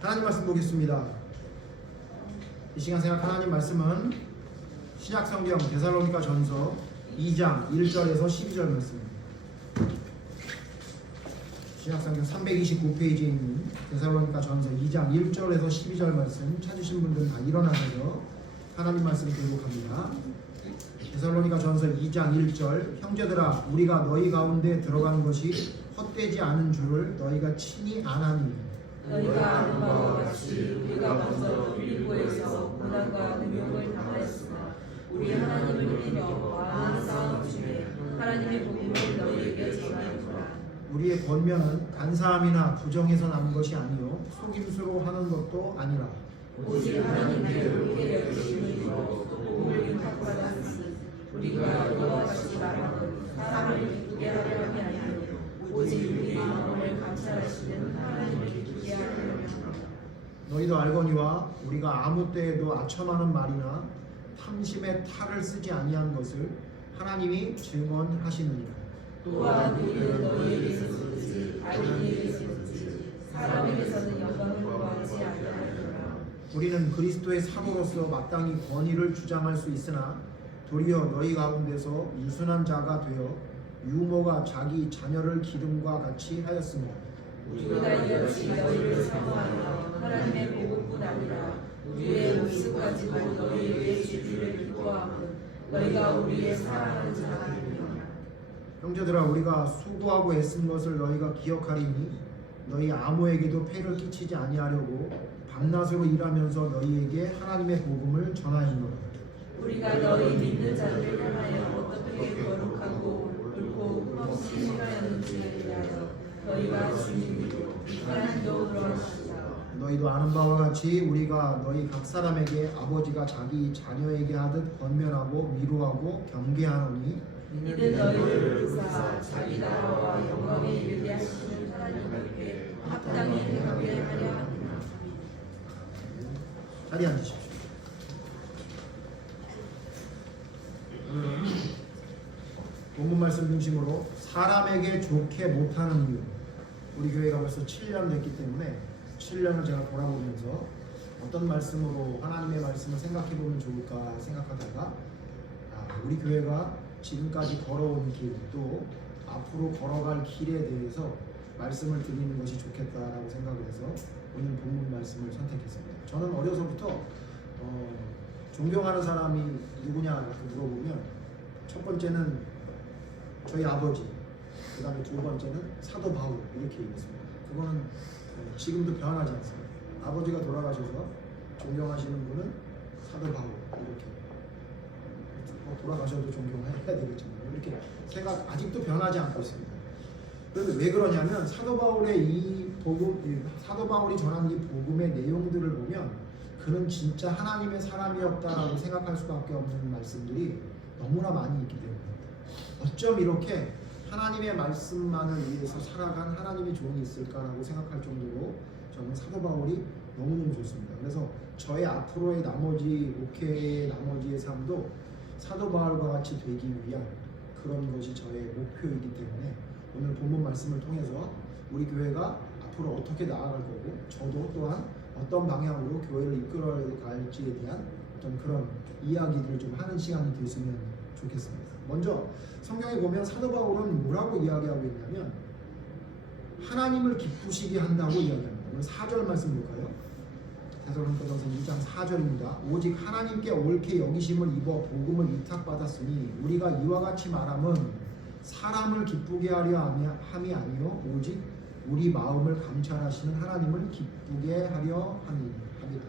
하나님 말씀 보겠습니다. 이 시간 생각 하나님 말씀은 신약성경 데살로니가 전서 2장 1절에서 12절 말씀입니다. 신약성경 329페이지에 있는 데살로니가 전서 2장 1절에서 12절 말씀 찾으신 분들은 다 일어나셔서 하나님 말씀을 교독합니다. 데살로니가 전서 2장 1절 형제들아 우리가 너희 가운데 들어간 것이 헛되지 않은 줄을 너희가 친히 아나니 너희가 아는 바와 같이 우리가 먼저 빌립보에서 고난과 능욕을 당하였으나 우리 하나님을 믿으며 많은 싸움 중에 하나님의 복음을 너희에게 전하였노라. 우리의 권면은 간사함이나 부정에서 난 것이 아니요 속임수로 하는 것도 아니라 오직 하나님께 옳게 여기심으로 복음을 위탁받았으니 우리가 이와 같이 말하는 사람을 기쁘게 하려 함이 아니요 오직 우리 마음을 감찰하시는 하나님을 기쁘게 하려 함이라. 너희도 알거니와 우리가 아무 때에도 아첨하는 말이나 탐심의 탈을 쓰지 아니한 것을 하나님이 증언하시느니라. 또한 우리는 너희에게서 듣지 다른 이에게서 듣지 사람에게서는 영광을 구하지 아니하노라. 우리는 그리스도의 사도로서 마땅히 권위를 주장할 수 있으나 도리어 너희 가운데서 유순한 자가 되어 유모가 자기 자녀를 기름과 같이 하였으며 우리가 역시 너희를 사모하여 하나님의 복음뿐 아니라 우리의 모습까지도 너희에게 주기를 기뻐하고 너희가 우리의 사랑하는 자가 되리라. 형제들아 우리가 수고하고 애쓴 것을 너희가 기억하리니 너희 아무에게도 폐를 끼치지 아니하려고 밤낮으로 일하면서 너희에게 하나님의 복음을 전하였노라. 우리가 너희 믿는 자들을 향하여 어떻게 거룩하고 옳고 흠없이 행하였는지에 대하여 너희가 주님이고 하나님도 그러하시다. 너희도 아는 바와 같이 우리가 너희 각 사람에게 아버지가 자기 자녀에게 하듯 권면하고 위로하고 경계하노니 이는 너희를 부사 자기 나라와 영광에 이르게 하시는 하나님께 합당히 행하게 하려 합니다. 자리에 앉으십시오. 오늘은 본문 말씀 중심으로 사람에게 좋게 못하는 이유. 우리 교회가 벌써 7년 됐기 때문에 7년을 제가 돌아보면서 어떤 말씀으로 하나님의 말씀을 생각해 보면 좋을까 생각하다가 우리 교회가 지금까지 걸어온 길 또 앞으로 걸어갈 길에 대해서 말씀을 드리는 것이 좋겠다라고 생각을 해서 오늘 본문 말씀을 선택했습니다. 저는 어려서부터 존경하는 사람이 누구냐 이렇게 물어보면 첫 번째는 저희 아버지, 그 다음에 두 번째는 사도 바울 이렇게 얘기했습니다. 그거는 지금도 변하지 않습니다. 아버지가 돌아가셔서 존경하시는 분은 사도 바울 이렇게 돌아가셔도 존경해야 되겠지만 이렇게 생각 아직도 변하지 않고 있습니다. 그래서 왜 그러냐면 사도 바울의 이 복음, 사도 바울이 전한 이 복음의 내용들을 보면 그는 진짜 하나님의 사람이었다라고 생각할 수밖에 없는 말씀들이 너무나 많이 있기 때문입니다. 어쩜 이렇게 하나님의 말씀만을 위해서 살아간 하나님의 종이 있을까라고 생각할 정도로 저는 사도 바울이 너무너무 좋습니다. 그래서 저의 앞으로의 나머지 목회의 나머지의 삶도 사도 바울과 같이 되기 위한 그런 것이 저의 목표이기 때문에 오늘 본문 말씀을 통해서 우리 교회가 앞으로 어떻게 나아갈 거고 저도 또한 어떤 방향으로 교회를 이끌어갈지에 대한 어떤 그런 이야기들을 좀 하는 시간이 됐으면 좋겠습니다. 먼저 성경에 보면 사도 바울은 뭐라고 이야기하고 있냐면 하나님을 기쁘시게 한다고 이야기합니다. 오늘 4절 말씀 볼까요? 데살로니가전서 2장 4절입니다. 오직 하나님께 옳게 여기심을 입어 복음을 위탁받았으니 우리가 이와 같이 말함은 사람을 기쁘게 하려 함이 아니요 오직 우리 마음을 감찰하시는 하나님을 기쁘게 하려 함이다.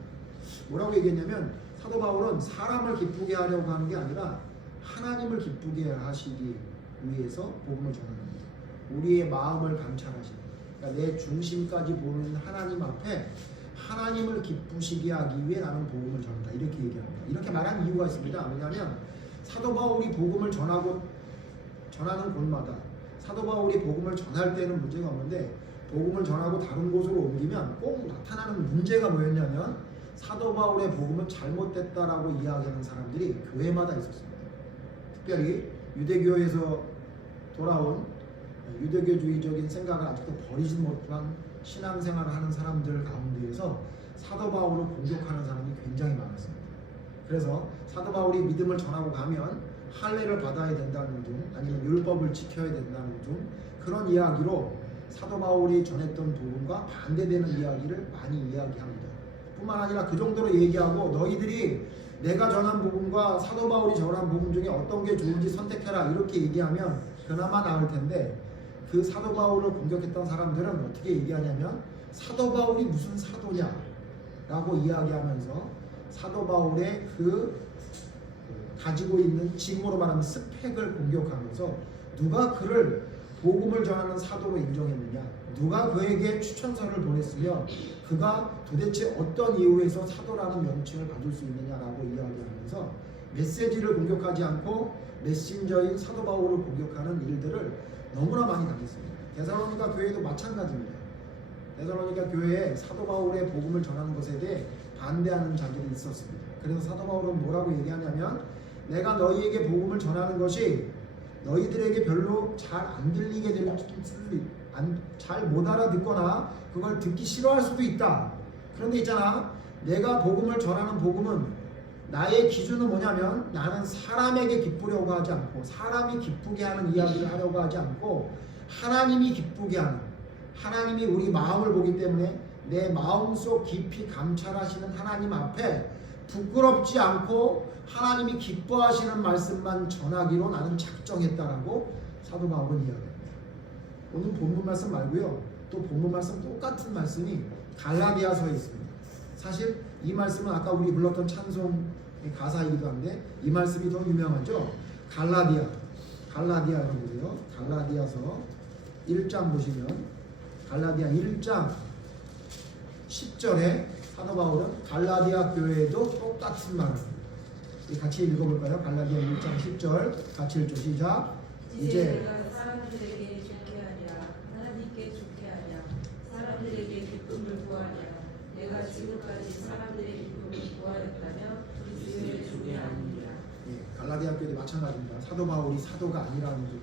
뭐라고 얘기했냐면 사도 바울은 사람을 기쁘게 하려고 하는 게 아니라 하나님을 기쁘게 하시기 위해서 복음을 전합니다. 우리의 마음을 감찰하시는, 그러니까 내 중심까지 보는 하나님 앞에 하나님을 기쁘시게 하기 위해 나는 복음을 전한다 이렇게 얘기합니다. 이렇게 말한 이유가 있습니다. 왜냐하면 사도 바울이 복음을 전하는 곳마다 사도 바울이 복음을 전할 때는 문제가 없는데 복음을 전하고 다른 곳으로 옮기면 꼭 나타나는 문제가 뭐였냐면 사도 바울의 복음은 잘못됐다라고 이야기하는 사람들이 교회마다 있었습니다. 특별히 유대교에서 돌아온 유대교주의적인 생각을 아직도 버리지 못한 신앙생활을 하는 사람들 가운데에서 사도 바울을 공격하는 사람이 굉장히 많았습니다. 그래서 사도 바울이 믿음을 전하고 가면 할례를 받아야 된다는 등 아니면 율법을 지켜야 된다는 등 그런 이야기로 사도 바울이 전했던 복음과 반대되는 이야기를 많이 이야기합니다. 뿐만 아니라 그 정도로 얘기하고 너희들이 내가 전한 복음과 사도 바울이 전한 복음 중에 어떤 게 좋은지 선택해라 이렇게 얘기하면 그나마 나을 텐데 그 사도 바울을 공격했던 사람들은 어떻게 얘기하냐면 사도 바울이 무슨 사도냐 라고 이야기하면서 사도 바울의 그 가지고 있는 지금으로 말하면 스펙을 공격하면서 누가 그를 복음을 전하는 사도로 인정했느냐, 누가 그에게 추천서를 보냈으며 그가 도대체 어떤 이유에서 사도라는 명칭을 받을 수 있느냐라고 이야기하면서 메시지를 공격하지 않고 메신저인 사도 바울을 공격하는 일들을 너무나 많이 당했습니다. 데살로니가 교회도 마찬가지입니다. 데살로니가 교회에 사도 바울의 복음을 전하는 것에 대해 반대하는 자들이 있었습니다. 그래서 사도 바울은 뭐라고 얘기하냐면 내가 너희에게 복음을 전하는 것이 너희들에게 별로 잘 안 들리게 될 잘 못 알아듣거나 그걸 듣기 싫어할 수도 있다. 그런데 있잖아, 내가 복음을 전하는 복음은 나의 기준은 뭐냐면 나는 사람에게 기쁘려고 하지 않고 사람이 기쁘게 하는 이야기를 하려고 하지 않고 하나님이 기쁘게 하는, 하나님이 우리 마음을 보기 때문에 내 마음속 깊이 감찰하시는 하나님 앞에 부끄럽지 않고 하나님이 기뻐하시는 말씀만 전하기로 나는 작정했다라고 사도 바울은 이야기합니다. 오늘 본문 말씀 말고요, 또 본문 말씀 똑같은 말씀이 갈라디아서에 있습니다. 사실 이 말씀은 아까 우리 불렀던 찬송의 가사이기도 한데 이 말씀이 더 유명하죠. 갈라디아 여러분 보세요. 갈라디아서 1장 보시면 갈라디아 1장 10절에 사도 바울은 갈라디아 교회에도 똑같은 말을 합니다. 같이 읽어볼까요? 갈라디아 1장 10절 같이 읽죠. 시작. 이제 내가 사람들에게 좋게 하랴 하나님께 좋게 하랴 사람들에게 기쁨을 구하랴 내가 지금까지 사람들의 기쁨을 구하였다면 그리스도의 종이 아니니라. 갈라디아 교회도 마찬가지입니다. 사도 바울이 사도가 아니라는 점,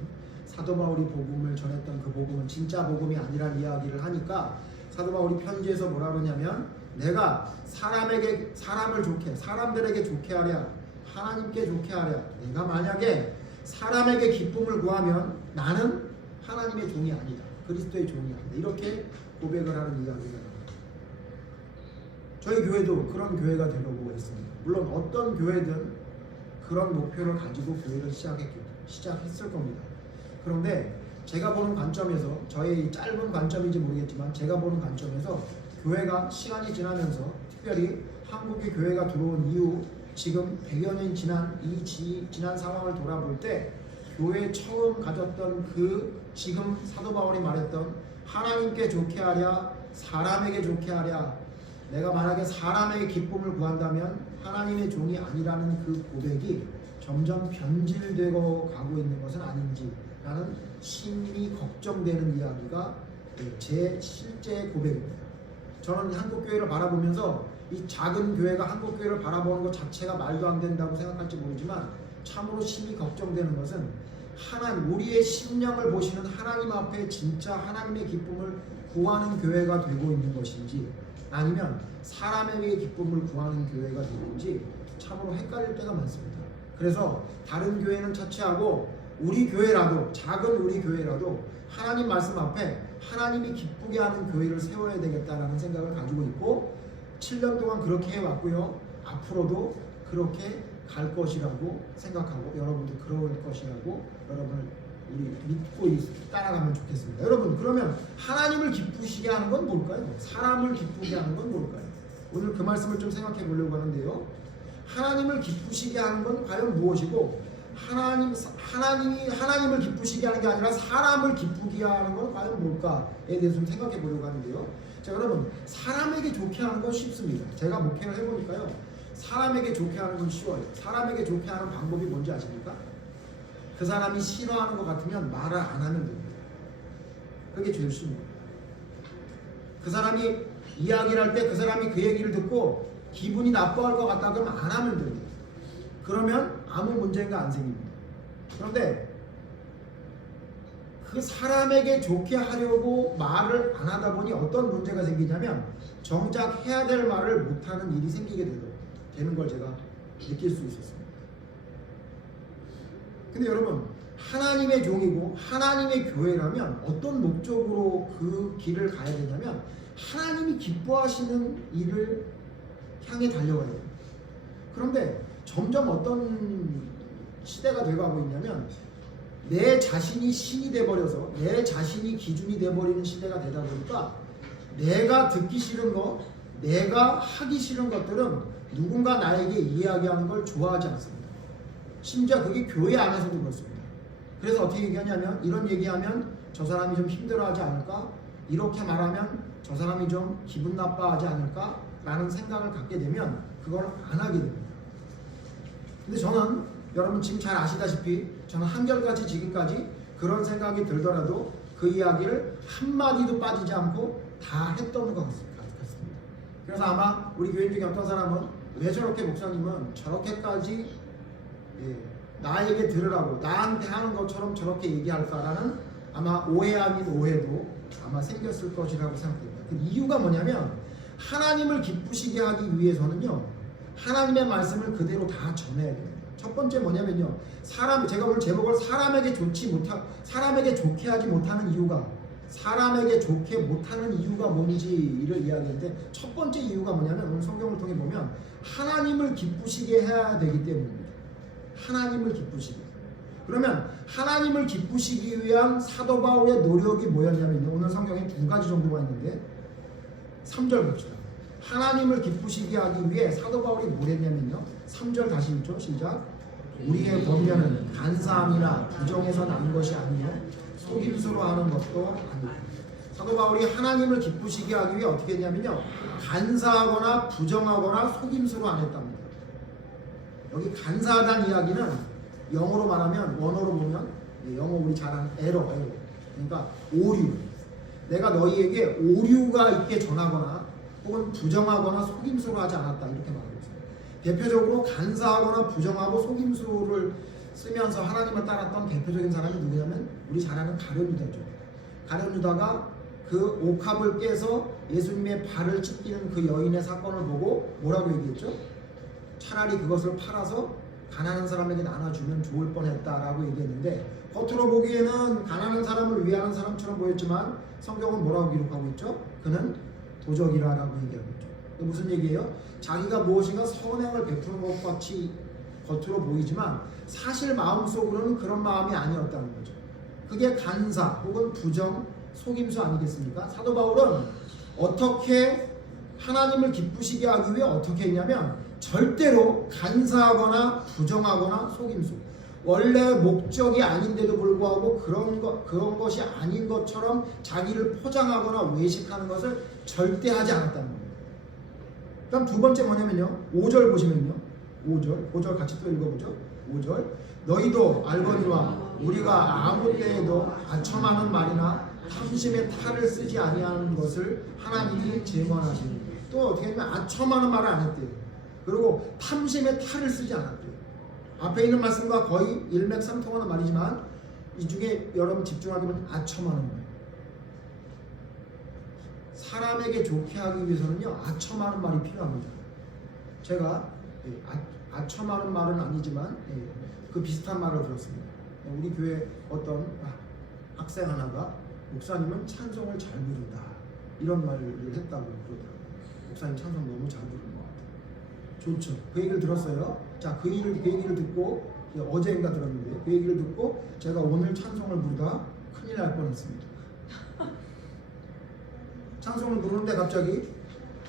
사도 바울이 복음을 전했던 그 복음은 진짜 복음이 아니라는 이야기를 하니까 사도 바울이 편지에서 뭐라 그러냐면 내가 사람을 좋게, 사람들에게 좋게 하랴, 하나님께 좋게 하랴. 내가 만약에 사람에게 기쁨을 구하면 나는 하나님의 종이 아니다. 그리스도의 종이 아니다. 이렇게 고백을 하는 이야기가 나옵니다. 저희 교회도 그런 교회가 되려고 했습니다. 물론 어떤 교회든 그런 목표를 가지고 교회를 시작했을 겁니다. 그런데 제가 보는 관점에서, 저의 짧은 관점인지 모르겠지만 제가 보는 관점에서 교회가 시간이 지나면서 특별히 한국의 교회가 들어온 이후 지금 100여 년 지난 상황을 돌아볼 때 교회 처음 가졌던 그 지금 사도 바울이 말했던 하나님께 좋게 하랴 사람에게 좋게 하랴, 내가 만약에 사람에게 기쁨을 구한다면 하나님의 종이 아니라는 그 고백이 점점 변질되고 가고 있는 것은 아닌지 라는 심히 걱정되는 이야기가 제 실제 고백입니다. 저는 한국교회를 바라보면서 이 작은 교회가 한국교회를 바라보는 것 자체가 말도 안 된다고 생각할지 모르지만 참으로 심히 걱정되는 것은 우리의 심령을 보시는 하나님 앞에 진짜 하나님의 기쁨을 구하는 교회가 되고 있는 것인지 아니면 사람에게 기쁨을 구하는 교회가 되는지 참으로 헷갈릴 때가 많습니다. 그래서 다른 교회는 차치하고 우리 교회라도, 작은 우리 교회라도 하나님 말씀 앞에 하나님이 기쁘게 하는 교회를 세워야 되겠다라는 생각을 가지고 있고 7년 동안 그렇게 해왔고요. 앞으로도 그렇게 갈 것이라고 생각하고 여러분도 그럴 것이라고 여러분을 우리 믿고 따라가면 좋겠습니다. 여러분, 그러면 하나님을 기쁘시게 하는 건 뭘까요? 사람을 기쁘게 하는 건 뭘까요? 오늘 그 말씀을 좀 생각해 보려고 하는데요. 하나님을 기쁘시게 하는 건 과연 무엇이고 하나님을 기쁘시게 하는 게 아니라 사람을 기쁘게 하는 건 과연 뭘까에 대해서 좀 생각해 보려고 하는데요. 자, 여러분, 사람에게 좋게 하는 건 쉽습니다. 제가 목회를 해보니까요, 사람에게 좋게 하는 건 쉬워요. 사람에게 좋게 하는 방법이 뭔지 아십니까? 그 사람이 싫어하는 것 같으면 말을 안 하면 됩니다. 그게 제일 쉽습니다. 그 사람이 이야기를 할 때 그 사람이 그 얘기를 듣고 기분이 나빠할 것 같다 그러면 안 하면 됩니다. 그러면 아무 문제가 안 생깁니다. 그런데 그 그 사람에게 좋게 하려고 말을 안 하다 보니 어떤 문제가 생기냐면 정작 해야 될 말을 못하는 일이 생기게 되는 걸 제가 느낄 수 있었습니다. 근데 여러분, 하나님의 종이고 하나님의 교회라면 어떤 목적으로 그 길을 가야 되냐면 하나님이 기뻐하시는 일을 향해 달려가야 돼요. 그런데 점점 어떤 시대가 돼가고 있냐면 내 자신이 신이 돼버려서 내 자신이 기준이 돼버리는 시대가 되다 보니까 내가 듣기 싫은 것, 내가 하기 싫은 것들은 누군가 나에게 이야기하는 걸 좋아하지 않습니다. 심지어 그게 교회 안에서도 그렇습니다. 그래서 어떻게 얘기하냐면 이런 얘기하면 저 사람이 좀 힘들어하지 않을까? 이렇게 말하면 저 사람이 좀 기분 나빠하지 않을까? 라는 생각을 갖게 되면 그걸 안 하게 됩니다. 근데 저는 여러분 지금 잘 아시다시피 저는 한결같이 지금까지 그런 생각이 들더라도 그 이야기를 한마디도 빠지지 않고 다 했던 것 같습니다. 그래서 아마 우리 교인 중에 어떤 사람은 왜 저렇게 목사님은 저렇게까지 나에게 들으라고 나한테 하는 것처럼 저렇게 얘기할까라는 아마 오해 아닌 오해도 아마 생겼을 것이라고 생각됩니다. 그 이유가 뭐냐면 하나님을 기쁘시게 하기 위해서는요 하나님의 말씀을 그대로 다 전해야 됩니다. 첫 번째 뭐냐면요 제가 오늘 제목을 사람에게 좋게 하지 못하는 이유가 사람에게 좋게 못하는 이유가 뭔지를 이야기했는데 첫 번째 이유가 뭐냐면 오늘 성경을 통해 보면 하나님을 기쁘시게 해야 되기 때문입니다. 하나님을 기쁘시게. 그러면 하나님을 기쁘시기 위한 사도 바울의 노력이 뭐였냐면요 오늘 성경에 두 가지 정도가 있는데 3절 봅시다. 하나님을 기쁘시게 하기 위해 사도 바울이 뭘 했냐면요 3절 다시 읽죠. 시작. 우리의 권면은 간사함이나 부정에서 난 것이 아니요 속임수로 하는 것도 아니고. 사도 바울이 하나님을 기쁘시게 하기 위해 어떻게 했냐면요 간사하거나 부정하거나 속임수로 안 했답니다. 여기 간사하다는 이야기는 영어로 말하면 원어로 보면 영어 우리 잘 아는 에러 그러니까 오류. 내가 너희에게 오류가 있게 전하거나 혹은 부정하거나 속임수로 하지 않았다 이렇게 말하고 있어요. 대표적으로 간사하거나 부정하고 속임수를 쓰면서 하나님을 따랐던 대표적인 사람이 누구냐면 우리 잘 아는 가룟 유다죠. 가룟 유다가 그 옥합을 깨서 예수님의 발을 찢기는 그 여인의 사건을 보고 뭐라고 얘기했죠? 차라리 그것을 팔아서 가난한 사람에게 나눠주면 좋을 뻔했다라고 얘기했는데 겉으로 보기에는 가난한 사람을 위하는 사람처럼 보였지만 성경은 뭐라고 기록하고 있죠? 그는 도적이라라고 얘기하고 있죠. 무슨 얘기예요? 자기가 무엇인가 선행을 베푸는 것 같이 겉으로 보이지만 사실 마음속으로는 그런 마음이 아니었다는 거죠. 그게 간사 혹은 부정, 속임수 아니겠습니까? 사도 바울은 어떻게 하나님을 기쁘시게 하기 위해 어떻게 했냐면 절대로 간사하거나 부정하거나 속임수 원래 목적이 아닌데도 불구하고 그런 것이 아닌 것처럼 자기를 포장하거나 외식하는 것을 절대 하지 않았다는 겁니다. 그다음 두 번째 뭐냐면요 5절 보시면요 5절 같이 또 읽어보죠. 5절 너희도 알거니와 우리가 아무 때에도 아첨하는 말이나 탐심의 탈을 쓰지 아니하는 것을 하나님이 증언하시니 또 어떻게 하냐면 아첨하는 말을 안 했대요. 그리고 탐심의 탈을 쓰지 않았대요. 앞에 있는 말씀과 거의 일맥상통하는 말이지만 이 중에 여러분 집중하게 보면 아첨하는 말. 사람에게 좋게 하기 위해서는요 아첨하는 말이 필요합니다. 제가 아첨하는 말은 아니지만 그 비슷한 말을 들었습니다. 우리 교회 어떤 학생 하나가 목사님은 찬송을 잘 부른다 이런 말을 했다고 그러더라고요. 목사님 찬송 너무 잘 부르는 것 같아요. 좋죠. 그 얘기를 들었어요. 자, 그 얘기를 듣고 어제인가 들었는데 그 얘기를 듣고 제가 오늘 찬송을 부르다 큰일 날 뻔했습니다. 찬송을 부르는데 갑자기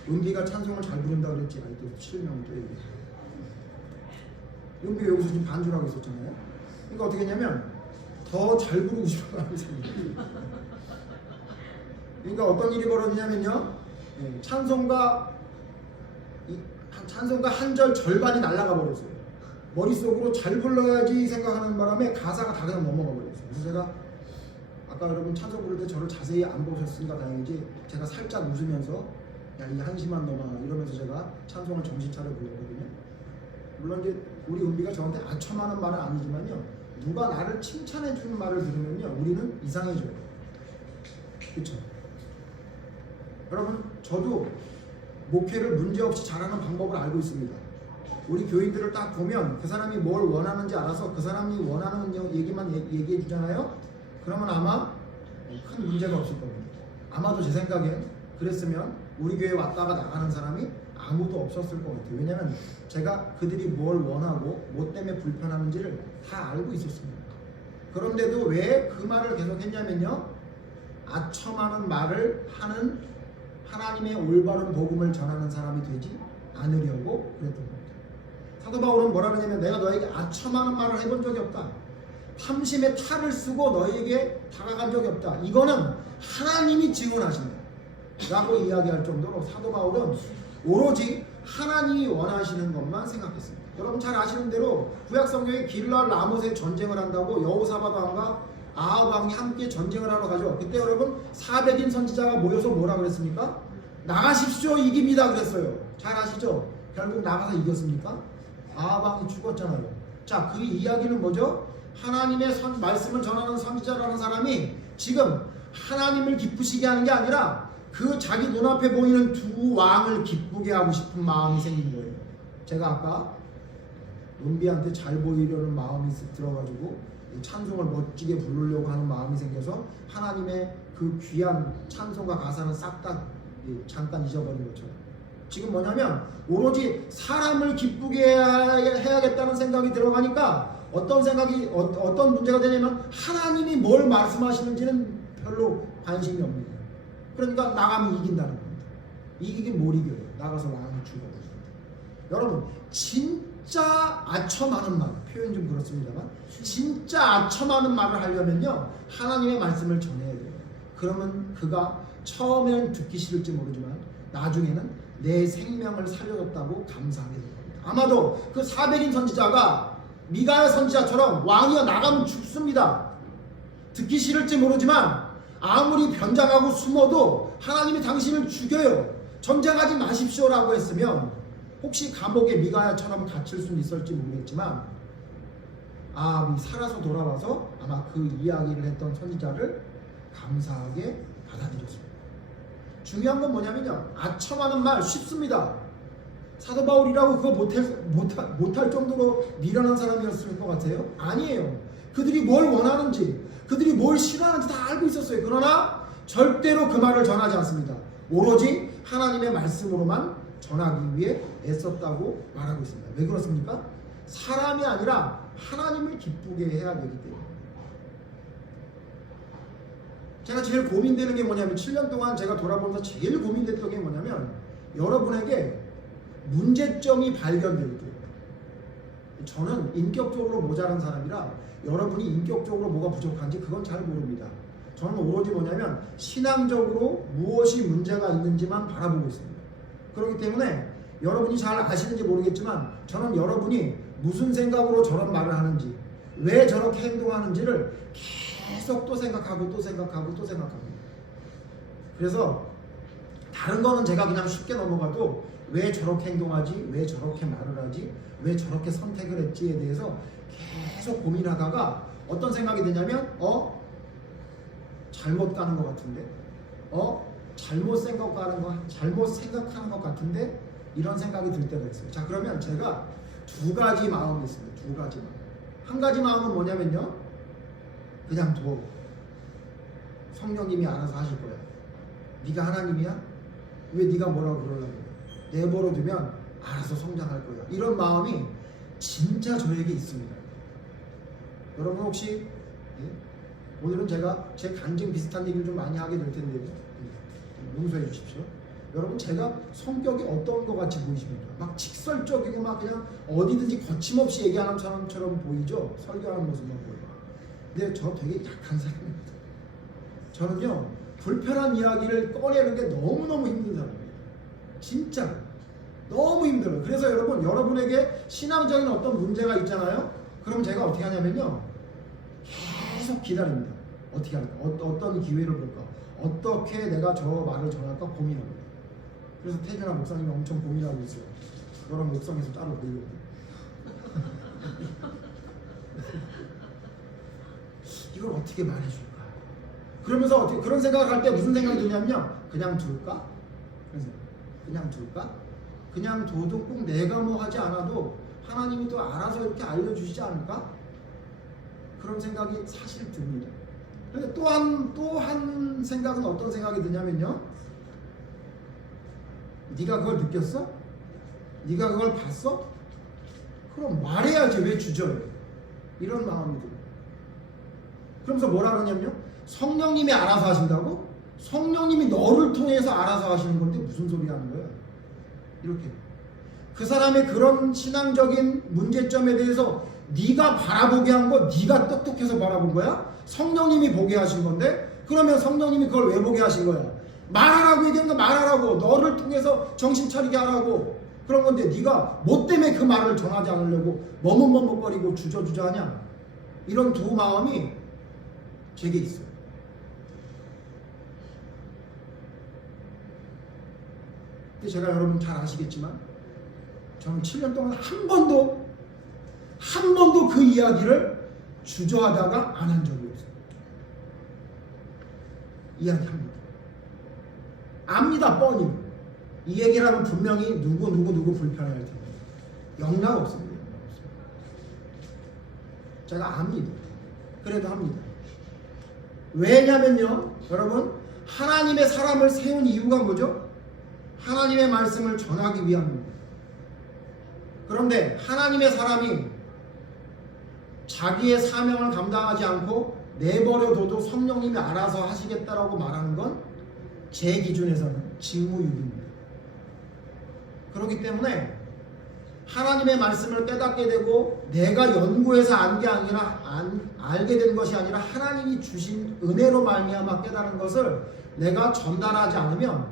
은비가 찬송을 잘 부른다 그랬지. 아니 또 실명 또 얘기해. 은비가 여기서 지금 반주라고 있었잖아요. 그러니까 어떻게 했냐면 더 잘 부르고 싶어라는 생각이. 그러니까 어떤 일이 벌어지냐면요. 찬송가 한 절 절반이 날아가 버렸어요. 머릿속으로 잘 불러야지 생각하는 바람에 가사가 다 그냥 넘어가 버렸어요. 그래서 제가 아까 여러분 찬송 부를 때 저를 자세히 안 보셨으니까 다행이지 제가 살짝 웃으면서 야 이 한심한 놈아 이러면서 제가 찬송을 정신 차려 불렀거든요. 물론 이제 우리 은비가 저한테 아첨하는 말은 아니지만요 누가 나를 칭찬해 주는 말을 들으면요, 우리는 이상해져요. 그렇죠? 여러분, 저도 목회를 문제없이 잘하는 방법을 알고 있습니다. 우리 교인들을 딱 보면 그 사람이 뭘 원하는지 알아서 그 사람이 원하는 얘기만 얘기해 주잖아요. 그러면 아마 큰 문제가 없을 겁니다. 아마도 제 생각엔 그랬으면 우리 교회 왔다가 나가는 사람이 아무도 없었을 것 같아요. 왜냐하면 제가 그들이 뭘 원하고 뭐 때문에 불편하는지를 다 알고 있었습니다. 그런데도 왜 그 말을 계속 했냐면요, 아첨하는 말을 하는 하나님의 올바른 복음을 전하는 사람이 되지 않으려고 그랬던 겁니다. 사도 바울은 뭐라 그러냐면, 내가 너에게 아첨하는 말을 해본 적이 없다. 탐심의 탈을 쓰고 너에게 다가간 적이 없다. 이거는 하나님이 증언하신다 라고 이야기할 정도로 사도 바울은 오로지 하나님이 원하시는 것만 생각했습니다. 여러분 잘 아시는 대로 구약 성경에 길랄 라못에 전쟁을 한다고 여호사밧 왕과 아합 왕이 함께 전쟁을 하러 가죠. 그때 여러분 400인 선지자가 모여서 뭐라 그랬습니까? 나가십시오, 이깁니다 그랬어요. 잘 아시죠? 결국 나가서 이겼습니까? 아합 왕이 죽었잖아요. 자, 그 이야기는 뭐죠? 하나님의 말씀을 전하는 선지자라는 사람이 지금 하나님을 기쁘시게 하는 게 아니라 그 자기 눈앞에 보이는 두 왕을 기쁘게 하고 싶은 마음이 생긴 거예요. 제가 아까 은비한테 잘 보이려는 마음이 들어가지고 찬송을 멋지게 부르려고 하는 마음이 생겨서 하나님의 그 귀한 찬송과 가사는 싹 다 잠깐 잊어버린 것처럼, 지금 뭐냐면 오로지 사람을 기쁘게 해야겠다는 생각이 들어가니까 어떤 문제가 되냐면 하나님이 뭘 말씀하시는지는 별로 관심이 없는 거예요. 그러니까 나가면 이긴다는 겁니다. 이기긴 못 이겨요. 나가서 왕이 죽어버립니다. 여러분, 진짜 아첨하는 말, 표현 좀 그렇습니다만 진짜 아첨하는 말을 하려면요, 하나님의 말씀을 전해야 돼요. 그러면 그가 처음에는 듣기 싫을지 모르지만 나중에는 내 생명을 살려줬다고 감사하게 될 겁니다. 아마도 그 400인 선지자가 미가야 선지자처럼 왕이여 나가면 죽습니다. 듣기 싫을지 모르지만 아무리 변장하고 숨어도 하나님이 당신을 죽여요. 전쟁하지 마십시오라고 했으면 혹시 감옥에 미가야처럼 갇힐 수는 있을지 모르겠지만 아합이 살아서 돌아와서 아마 그 이야기를 했던 선지자를 감사하게 받아들였습니다. 중요한 건 뭐냐면요, 아첨하는 말 쉽습니다. 사도 바울이라고 그거 못할 정도로 미련한 사람이었을 것 같아요? 아니에요. 그들이 뭘 원하는지, 그들이 뭘 싫어하는지 다 알고 있었어요. 그러나 절대로 그 말을 전하지 않습니다. 오로지 하나님의 말씀으로만 전하기 위해 애썼다고 말하고 있습니다. 왜 그렇습니까? 사람이 아니라 하나님을 기쁘게 해야 되기 때문에. 제가 제일 고민되는 게 뭐냐면, 7년 동안 제가 돌아보면서 제일 고민됐던 게 뭐냐면, 여러분에게 문제점이 발견될 때, 저는 인격적으로 모자란 사람이라 여러분이 인격적으로 뭐가 부족한지 그건 잘 모릅니다. 저는 오로지 뭐냐면 신앙적으로 무엇이 문제가 있는지만 바라보고 있습니다. 그렇기 때문에 여러분이 잘 아시는지 모르겠지만 저는 여러분이 무슨 생각으로 저런 말을 하는지, 왜 저렇게 행동하는지를 계속 또 생각하고 또 생각하고 또 생각합니다. 그래서 다른 거는 제가 그냥 쉽게 넘어가도 왜 저렇게 행동하지, 왜 저렇게 말을 하지, 왜 저렇게 선택을 했지에 대해서 계속 고민하다가 어떤 생각이 드냐면 잘못 가는 것 같은데, 잘못 생각하는 것 같은데, 이런 생각이 들 때가 있어요. 자, 그러면 제가 두 가지 마음이 있습니다. 두 가지 마음. 한 가지 마음은 뭐냐면요, 그냥 둬. 성령님이 알아서 하실 거야. 네가 하나님이야? 왜 네가 뭐라고 그러려고 그래? 내버려 두면 알아서 성장할 거야. 이런 마음이 진짜 저에게 있습니다. 여러분 혹시 오늘은 제가 제 간증 비슷한 얘기를 좀 많이 하게 될 텐데 용서해 주십시오. 여러분, 제가 성격이 어떤 것 같이 보이십니까? 막 직설적이고 막 그냥 어디든지 거침없이 얘기하는 사람처럼 보이죠? 설교하는 모습만 보여요. 근데 저 되게 약한 사람입니다. 저는요, 불편한 이야기를 꺼내는 게 너무너무 힘든 사람이에요. 진짜 너무 힘들어요. 그래서 여러분에게 신앙적인 어떤 문제가 있잖아요. 그럼 제가 어떻게 하냐면요, 계속 기다립니다. 어떻게 할까? 어떤 기회를 볼까? 어떻게 내가 저 말을 전할까 고민합니다. 그래서 태준아 목사님이 엄청 고민하고 있어요. 너랑 목성에서 따로 보이려고. 이걸 어떻게 말해줄까? 그러면서 어떻게 그런 생각을 할 때 무슨 생각이 드냐면요. 그냥 둘까? 그냥 둘까? 그냥 둬도 꼭 내가 뭐 하지 않아도 하나님이 또 알아서 이렇게 알려주시지 않을까? 그런 생각이 사실 듭니다. 근데 또 한 생각은 어떤 생각이 드냐면요. 네가 그걸 느꼈어? 네가 그걸 봤어? 그럼 말해야지 왜 주저해? 이런 마음이 들어요. 그러면서 뭐라 그러냐면요. 성령님이 알아서 하신다고? 성령님이 너를 통해서 알아서 하시는 건데 무슨 소리 하는 거예요? 이렇게 그 사람의 그런 신앙적인 문제점에 대해서 네가 바라보게 한 거 네가 똑똑해서 바라본 거야? 성령님이 보게 하신 건데? 그러면 성령님이 그걸 왜 보게 하신 거야? 말하라고 얘기한 거 말하라고, 너를 통해서 정신 차리게 하라고 그런 건데 네가 뭐 때문에 그 말을 전하지 않으려고 머뭇머뭇거리고 주저주저하냐? 이런 두 마음이 제게 있어요. 근데 제가 여러분 잘 아시겠지만 저는 7년 동안 한 번도 그 이야기를 주저하다가 안 한 적이 없어요. 이야기합니다. 압니다. 뻔히 이 얘기를 하면 분명히 누구 불편해할 텐데 영락 없습니다. 제가 압니다. 그래도 합니다. 왜냐면요 여러분, 하나님의 사람을 세운 이유가 뭐죠? 하나님의 말씀을 전하기 위함입니다. 그런데 하나님의 사람이 자기의 사명을 감당하지 않고 내버려둬도 성령님이 알아서 하시겠다라고 말하는 건 제 기준에서는 직무유기입니다. 그렇기 때문에 하나님의 말씀을 깨닫게 되고 내가 연구해서 알게 된 것이 아니라 하나님이 주신 은혜로 말미암아 깨달은 것을 내가 전달하지 않으면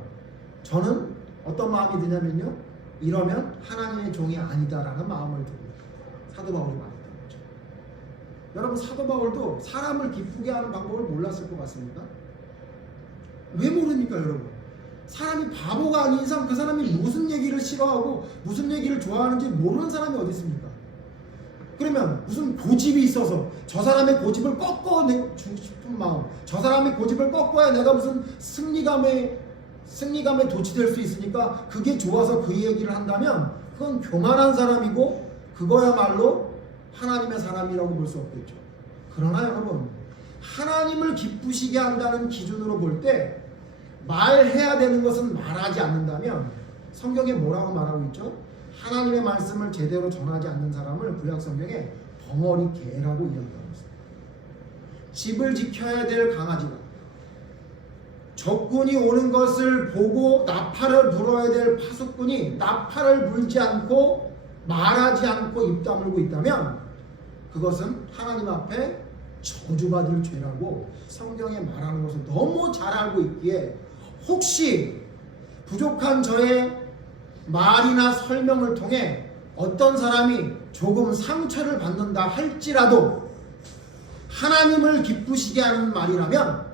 저는 어떤 마음이 드냐면요, 이러면 하나님의 종이 아니다라는 마음을 듭니다. 사도 바울이 말했던 거죠. 여러분, 사도 바울도 사람을 기쁘게 하는 방법을 몰랐을 것 같습니까? 왜 모릅니까 여러분? 사람이 바보가 아닌 이상 그 사람이 무슨 얘기를 싫어하고 무슨 얘기를 좋아하는지 모르는 사람이 어디 있습니까? 그러면 무슨 고집이 있어서 저 사람의 고집을 꺾어내고 싶은 마음, 저 사람의 고집을 꺾어야 내가 무슨 승리감에 도취될 수 있으니까 그게 좋아서 그 얘기를 한다면 그건 교만한 사람이고 그거야말로 하나님의 사람이라고 볼 수 없겠죠. 그러나 여러분, 하나님을 기쁘시게 한다는 기준으로 볼 때 말해야 되는 것은 말하지 않는다면 성경에 뭐라고 말하고 있죠? 하나님의 말씀을 제대로 전하지 않는 사람을 구약 성경에 벙어리 개라고 이야기하고 있습니다. 집을 지켜야 될 강아지가 적군이 오는 것을 보고 나팔을 불어야 될 파수꾼이 나팔을 불지 않고 말하지 않고 입 다물고 있다면 그것은 하나님 앞에 저주받을 죄라고 성경에 말하는 것을 너무 잘 알고 있기에 혹시 부족한 저의 말이나 설명을 통해 어떤 사람이 조금 상처를 받는다 할지라도 하나님을 기쁘시게 하는 말이라면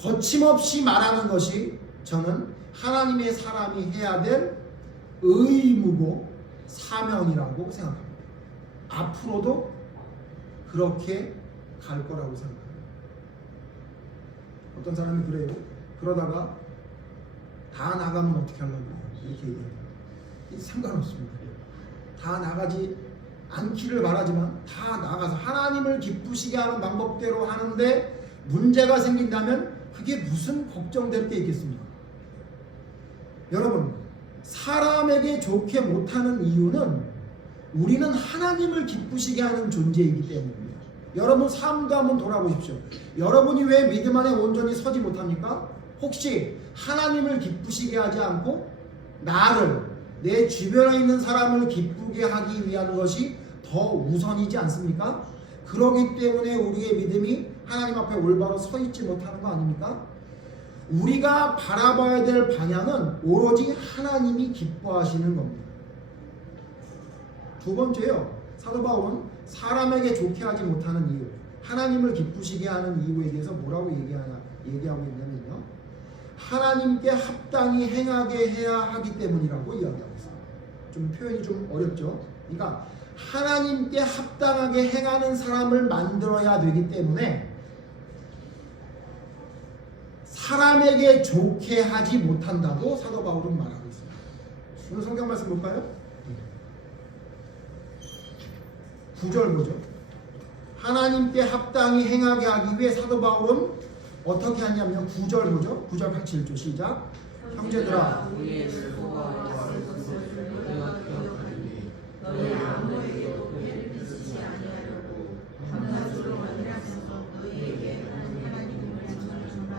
거침없이 말하는 것이 저는 하나님의 사람이 해야 될 의무고 사명이라고 생각합니다. 앞으로도 그렇게 갈 거라고 생각합니다. 어떤 사람이 그래요. 그러다가 다 나가면 어떻게 하려고 이렇게 얘기합니다. 상관없습니다. 다 나가지 않기를 바라지만 다 나가서 하나님을 기쁘시게 하는 방법대로 하는데 문제가 생긴다면 그게 무슨 걱정될 게 있겠습니까? 여러분, 사람에게 좋게 못하는 이유는 우리는 하나님을 기쁘시게 하는 존재이기 때문입니다. 여러분 삶도 한번 돌아보십시오. 여러분이 왜 믿음 안에 온전히 서지 못합니까? 혹시 하나님을 기쁘시게 하지 않고 나를, 내 주변에 있는 사람을 기쁘게 하기 위한 것이 더 우선이지 않습니까? 그러기 때문에 우리의 믿음이 하나님 앞에 올바로 서 있지 못하는 거 아닙니까? 우리가 바라봐야 될 방향은 오로지 하나님이 기뻐하시는 겁니다. 두 번째요, 사도 바울은 사람에게 좋게 하지 못하는 이유, 하나님을 기쁘시게 하는 이유에 대해서 뭐라고 얘기하고 있냐면요, 하나님께 합당히 행하게 해야 하기 때문이라고 이야기하고 있습니다. 좀 표현이 좀 어렵죠. 그러니까 하나님께 합당하게 행하는 사람을 만들어야 되기 때문에 사람에게 좋게 하지 못한다고 사도 바울은 말하고 있습니다. 오늘 성경 말씀 볼까요? 9절 보죠. 하나님께 합당히 행하게 하기 위해 사도 바울은 어떻게 하냐면 9절 보죠. 9절 같이 읽죠. 시작. 형제들아 우리의 수고와 애쓴 것을 너희가 기억하니 너희 아무에게도 피해를 끼치지 아니하려고 감사주로 만나셔서 너희에게 하나님을 전하였노라.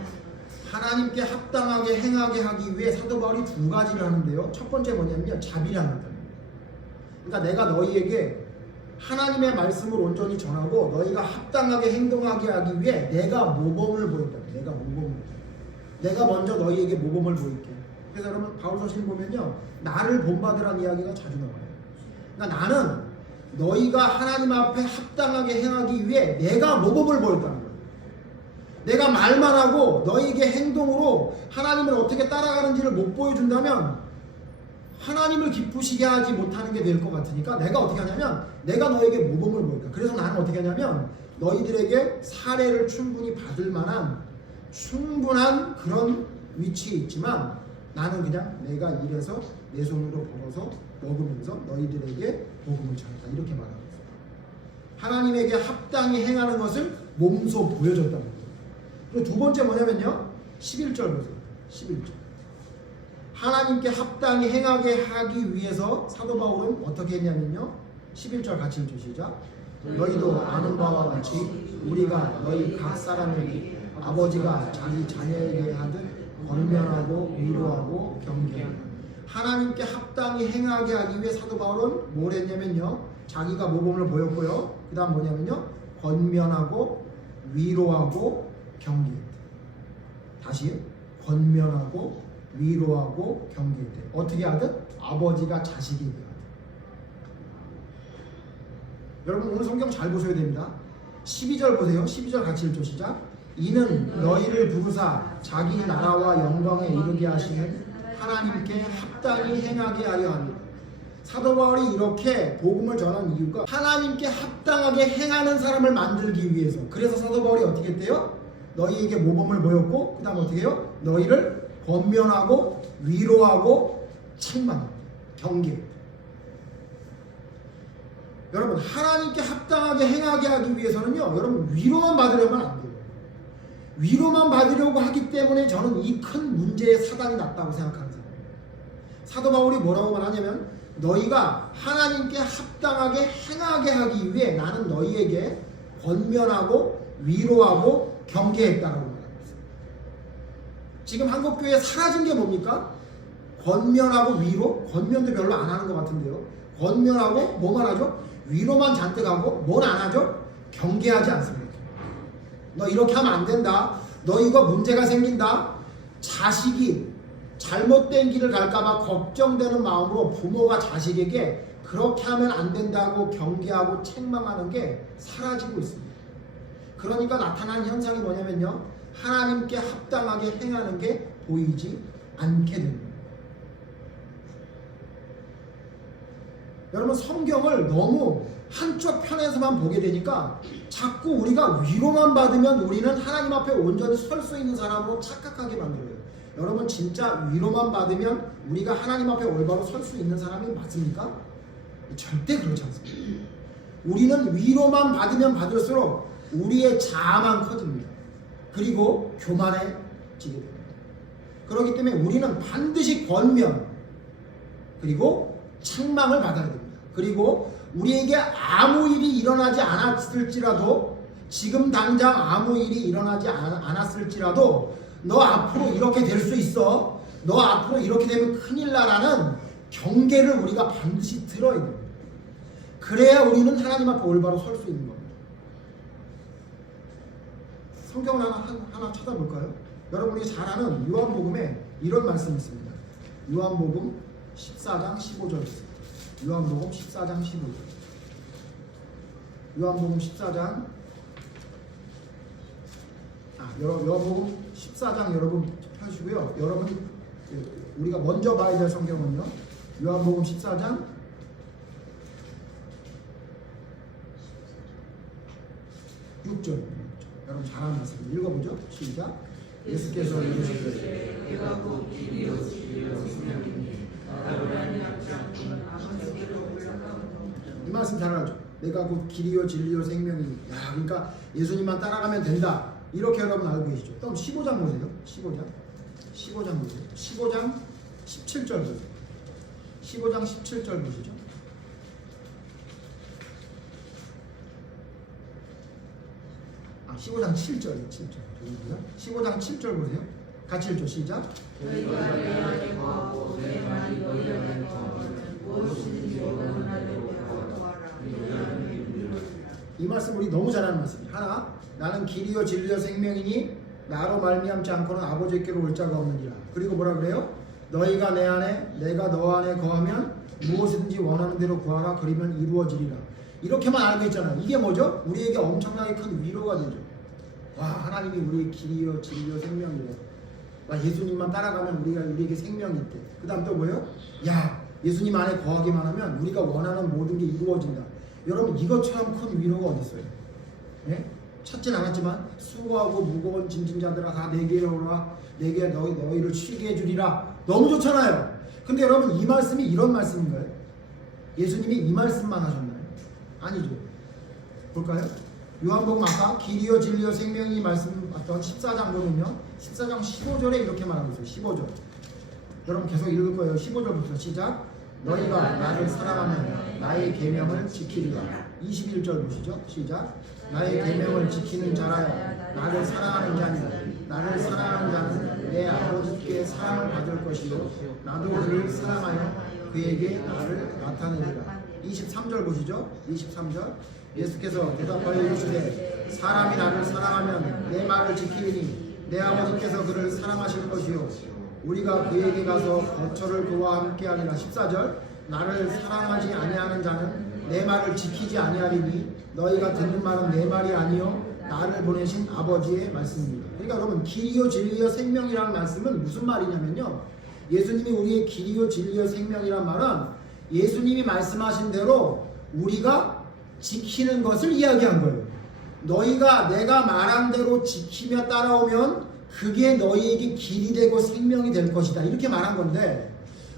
하나님께 합당하게 행하게 하기 위해 사도 바울이 두 가지를 하는데요. 첫 번째 뭐냐면 자비라는 겁니다. 그러니까 내가 너희에게 하나님의 말씀을 온전히 전하고 너희가 합당하게 행동하게 하기 위해 내가 모범을 보인다. 내가 먼저 너희에게 모범을 보일게. 그래서 여러분 바울서신 보면요, 나를 본받으라는 이야기가 자주 나와요. 그러니까 나는 너희가 하나님 앞에 합당하게 행하기 위해 내가 모범을 보였다는 거예요. 내가 말만 하고 너희에게 행동으로 하나님을 어떻게 따라가는지를 못 보여준다면 하나님을 기쁘시게 하지 못하는 게 될 것 같으니까 내가 어떻게 하냐면 내가 너에게 모범을 보일까. 그래서 나는 어떻게 하냐면 너희들에게 사례를 충분히 받을 만한 충분한 그런 위치에 있지만 나는 그냥 내가 일해서 내 손으로 벌어서 먹으면서 너희들에게 복음을 전했다. 이렇게 말하고 있어요. 하나님에게 합당히 행하는 것을 몸소 보여줬다는 거예요. 그리고 두 번째 뭐냐면요, 11절 보세요. 11절. 하나님께 합당히 행하게 하기 위해서 사도 바울은 어떻게 했냐면요, 11절 같이 읽죠. 시작. 너희도 아는 바와 같이 우리가 너희 각 사람에게 아버지가 자기 자녀에게 하듯 권면하고 위로하고 경계하고. 하나님께 합당히 행하게 하기 위해 사도 바울은 뭘 했냐면요, 자기가 모범을 보였고요, 그 다음 뭐냐면요, 권면하고 위로하고 경계했다. 다시 권면하고 위로하고 경계했다. 어떻게 하듯 아버지가 자식에게 하듯. 여러분 오늘 성경 잘 보셔야 됩니다. 12절 보세요. 12절 같이 읽죠. 시작. 이는 너희를 부르사 자기 나라와 영광에 이르게 하시는 하나님께 합당히 행하게 하려 합니다. 사도 바울이 이렇게 복음을 전한 이유가 하나님께 합당하게 행하는 사람을 만들기 위해서. 그래서 사도 바울이 어떻게 했대요? 너희에게 모범을 보였고 그 다음 어떻게 해요? 너희를 권면하고 위로하고 책망, 경계. 여러분 하나님께 합당하게 행하게 하기 위해서는요, 여러분 위로만 받으려면 안 돼요. 위로만 받으려고 하기 때문에 저는 이 큰 문제에 사단이 났다고 생각하는 사람이에요. 사도 바울이 뭐라고 말하냐면 너희가 하나님께 합당하게 행하게 하기 위해 나는 너희에게 권면하고 위로하고 경계했다라고 말합니다. 지금 한국교회에 사라진 게 뭡니까? 권면하고 위로? 권면도 별로 안 하는 것 같은데요. 권면하고 뭐만 하죠? 위로만 잔뜩 하고 뭘 안 하죠? 경계하지 않습니다. 너 이렇게 하면 안 된다. 너 이거 문제가 생긴다. 자식이 잘못된 길을 갈까봐 걱정되는 마음으로 부모가 자식에게 그렇게 하면 안 된다고 경계하고 책망하는 게 사라지고 있습니다. 그러니까 나타나는 현상이 뭐냐면요, 하나님께 합당하게 행하는 게 보이지 않게 됩니다. 여러분 성경을 너무 한쪽 편에서만 보게 되니까 자꾸 우리가 위로만 받으면 우리는 하나님 앞에 온전히 설 수 있는 사람으로 착각하게 만들어요. 여러분 진짜 위로만 받으면 우리가 하나님 앞에 올바로 설 수 있는 사람이 맞습니까? 절대 그렇지 않습니다. 우리는 위로만 받으면 받을수록 우리의 자아만 커집니다. 그리고 교만해지게 됩니다. 그렇기 때문에 우리는 반드시 권면 그리고 책망을 받아야 됩니다. 그리고 우리에게 아무 일이 일어나지 않았을지라도, 지금 당장 아무 일이 일어나지 않았을지라도 너 앞으로 이렇게 될 수 있어, 너 앞으로 이렇게 되면 큰일 나라는 경계를 우리가 반드시 들어야 됩니다. 그래야 우리는 하나님 앞에 올바로 설 수 있는 겁니다. 성경을 하나 찾아볼까요? 여러분이 잘 아는 요한복음에 이런 말씀이 있습니다. 요한복음 14장 15절 있습니다. 요한복음 14장 15절. 요한복음 14장 요한복음 14장 여러분 펴시고요. 여러분이 우리가 먼저 봐야 될 성경은요, 요한복음 14장 6절. 여러분 잘 아는 말씀 읽어보죠. 시작. 예수께서 이르시되 내가 곧 길이요 진리요 생명이니 나로 말미암지 않고는 아버지께로 올라가고 이 말씀 잘 알죠? 내가 곧 길이요 진리요 생명이니. 야, 그러니까 예수님만 따라가면 된다. 이렇게 여러분 알고 계시죠? 또 15장 보세요. 15장 보세요. 15장 17절 보세요. 15장 17절 보시죠. 아, 15장 7절. 15장 7절 보세요. 같이 읽죠. 시작. 너희가 내 안에 거하고 내 말이 너희 안에 거하면 무엇이든지 원하는 대로 구하라. 이 말씀 우리 너무 잘하는 말씀이에요. 하나, 나는 길이요 진리요 생명이니 나로 말미암지 않고는 아버지께로 올 자가 없느니라. 그리고 뭐라 그래요? 너희가 내 안에 내가 너 안에 거하면 무엇이든지 원하는 대로 구하라. 그러면 이루어지리라. 이렇게만 알고 있잖아요. 이게 뭐죠? 우리에게 엄청나게 큰 위로가 되죠. 와, 하나님이 우리의 길이요 진리요 생명이래. 와, 예수님만 따라가면 우리에게 생명이 있대. 그 다음 또 뭐예요? 야, 예수님 안에 거하기만 하면 우리가 원하는 모든 게 이루어진다. 여러분, 이것처럼 큰 위로가 어디 있어요? 예? 찾진 않았지만 수고하고 무거운 짐진 자들아 다 내게로 오라. 내게 너희를 쉬게 해주리라. 너무 좋잖아요. 근데 여러분, 이 말씀이 이런 말씀인가요? 예수님이 이 말씀만 하셨나요? 아니죠. 볼까요? 요한복음 아까 길이요 진리요 생명이 말씀 봤던 14장 보면요, 14장 15절에 이렇게 말하고 있어요. 15절. 여러분 계속 읽을 거예요. 15절부터 시작. 너희가 나를 사랑하면 나의 계명을 지키리라. 21절 보시죠. 시작. 나의 계명을 지키는 자라야 나를 사랑하는 자니 나를 사랑하는 자는 내 아버지께 사랑을 받을 것이요 나도 그를 사랑하여 그에게 나를 나타내리라. 23절 보시죠. 23절. 예수께서 대답하여 이르시되 사람이 나를 사랑하면 내 말을 지키리니 내 아버지께서 그를 사랑하실 것이요 우리가 그에게 가서 거처를 그와 함께하리라. 14절. 나를 사랑하지 아니하는 자는 내 말을 지키지 아니하리니 너희가 듣는 말은 내 말이 아니요 나를 보내신 아버지의 말씀입니다. 그러니까 여러분, 길이요 진리요 생명이라는 말씀은 무슨 말이냐면요, 예수님이 우리의 길이요 진리요 생명이란 말은 예수님이 말씀하신 대로 우리가 지키는 것을 이야기한 거예요. 너희가 내가 말한 대로 지키며 따라오면 그게 너희에게 길이 되고 생명이 될 것이다. 이렇게 말한 건데,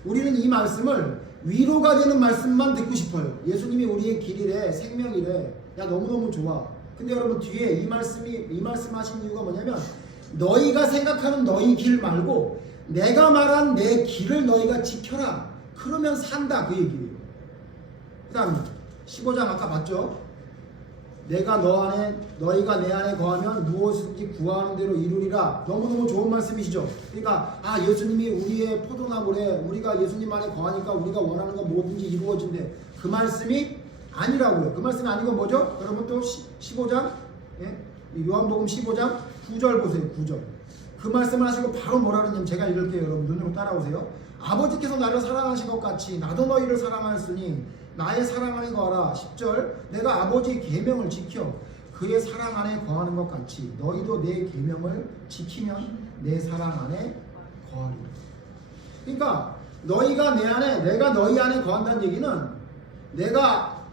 우리는 이 말씀을 위로가 되는 말씀만 듣고 싶어요. 예수님이 우리의 길이래, 생명이래. 야, 너무너무 좋아. 근데 여러분, 뒤에 이 말씀하신 이유가 뭐냐면, 너희가 생각하는 너희 길 말고 내가 말한 내 길을 너희가 지켜라. 그러면 산다, 그 얘기예요. 그 다음 15장 아까 봤죠? 내가 너희가 내 안에 거하면 무엇이든지 구하는 대로 이루리라. 너무너무 좋은 말씀이시죠? 그러니까 예수님이 우리의 포도나무래. 우리가 예수님 안에 거하니까 우리가 원하는 거 뭐든지 이루어진대. 그 말씀이 아니라고요. 그 말씀이 아니고 뭐죠? 여러분 또 15장, 예? 요한복음 15장 9절 보세요. 9절. 그 말씀을 하시고 바로 뭐라 그러냐면, 제가 읽을게요. 여러분 눈으로 따라오세요. 아버지께서 나를 사랑하신 것 같이 나도 너희를 사랑하였으니 나의 사랑 안에 거하라. 10절. 내가 아버지의 계명을 지켜 그의 사랑 안에 거하는 것 같이 너희도 내 계명을 지키면 내 사랑 안에 거하리라. 그러니까 너희가 내 안에, 내가 너희 안에 거한다는 얘기는 내가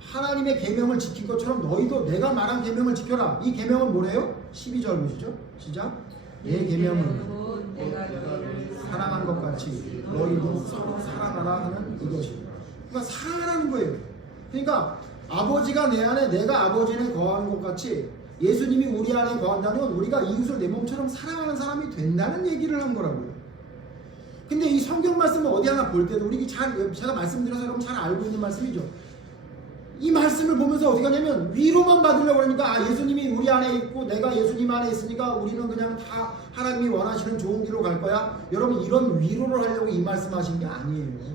하나님의 계명을 지킨 것처럼 너희도 내가 말한 계명을 지켜라. 이 계명은 뭐래요? 12절 보시죠. 시작. 내 계명은 내가 너희를 사랑한 것 같이 너희도 서로 사랑하라 하는 이것이다. 그러니까 사랑하는 거예요. 그러니까 아버지가 내 안에, 내가 아버지 안에 거하는 것 같이 예수님이 우리 안에 거한다면 우리가 이웃을 내 몸처럼 사랑하는 사람이 된다는 얘기를 한 거라고요. 근데 이 성경 말씀을 어디 하나 볼 때도 제가 말씀드려서 여러분 잘 알고 있는 말씀이죠. 이 말씀을 보면서 어떻게 하냐면 위로만 받으려고 그러니까, 예수님이 우리 안에 있고 내가 예수님 안에 있으니까 우리는 그냥 다 하나님이 원하시는 좋은 길로 갈 거야. 여러분, 이런 위로를 하려고 이 말씀하신 게 아니에요.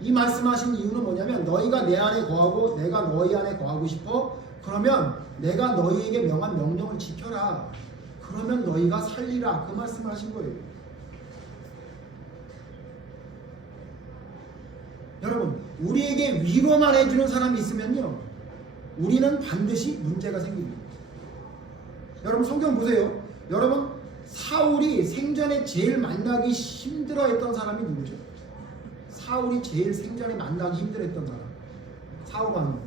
이 말씀하신 이유는 뭐냐면, 너희가 내 안에 거하고 내가 너희 안에 거하고 싶어. 그러면 내가 너희에게 명한 명령을 지켜라. 그러면 너희가 살리라. 그 말씀을 하신 거예요. 여러분, 우리에게 위로만 해주는 사람이 있으면요, 우리는 반드시 문제가 생깁니다. 여러분 성경 보세요. 여러분, 사울이 생전에 제일 만나기 힘들어했던 사람이 누구죠? 사울이 제일 생전에 만나기 힘들어했던 사람, 사울 왕.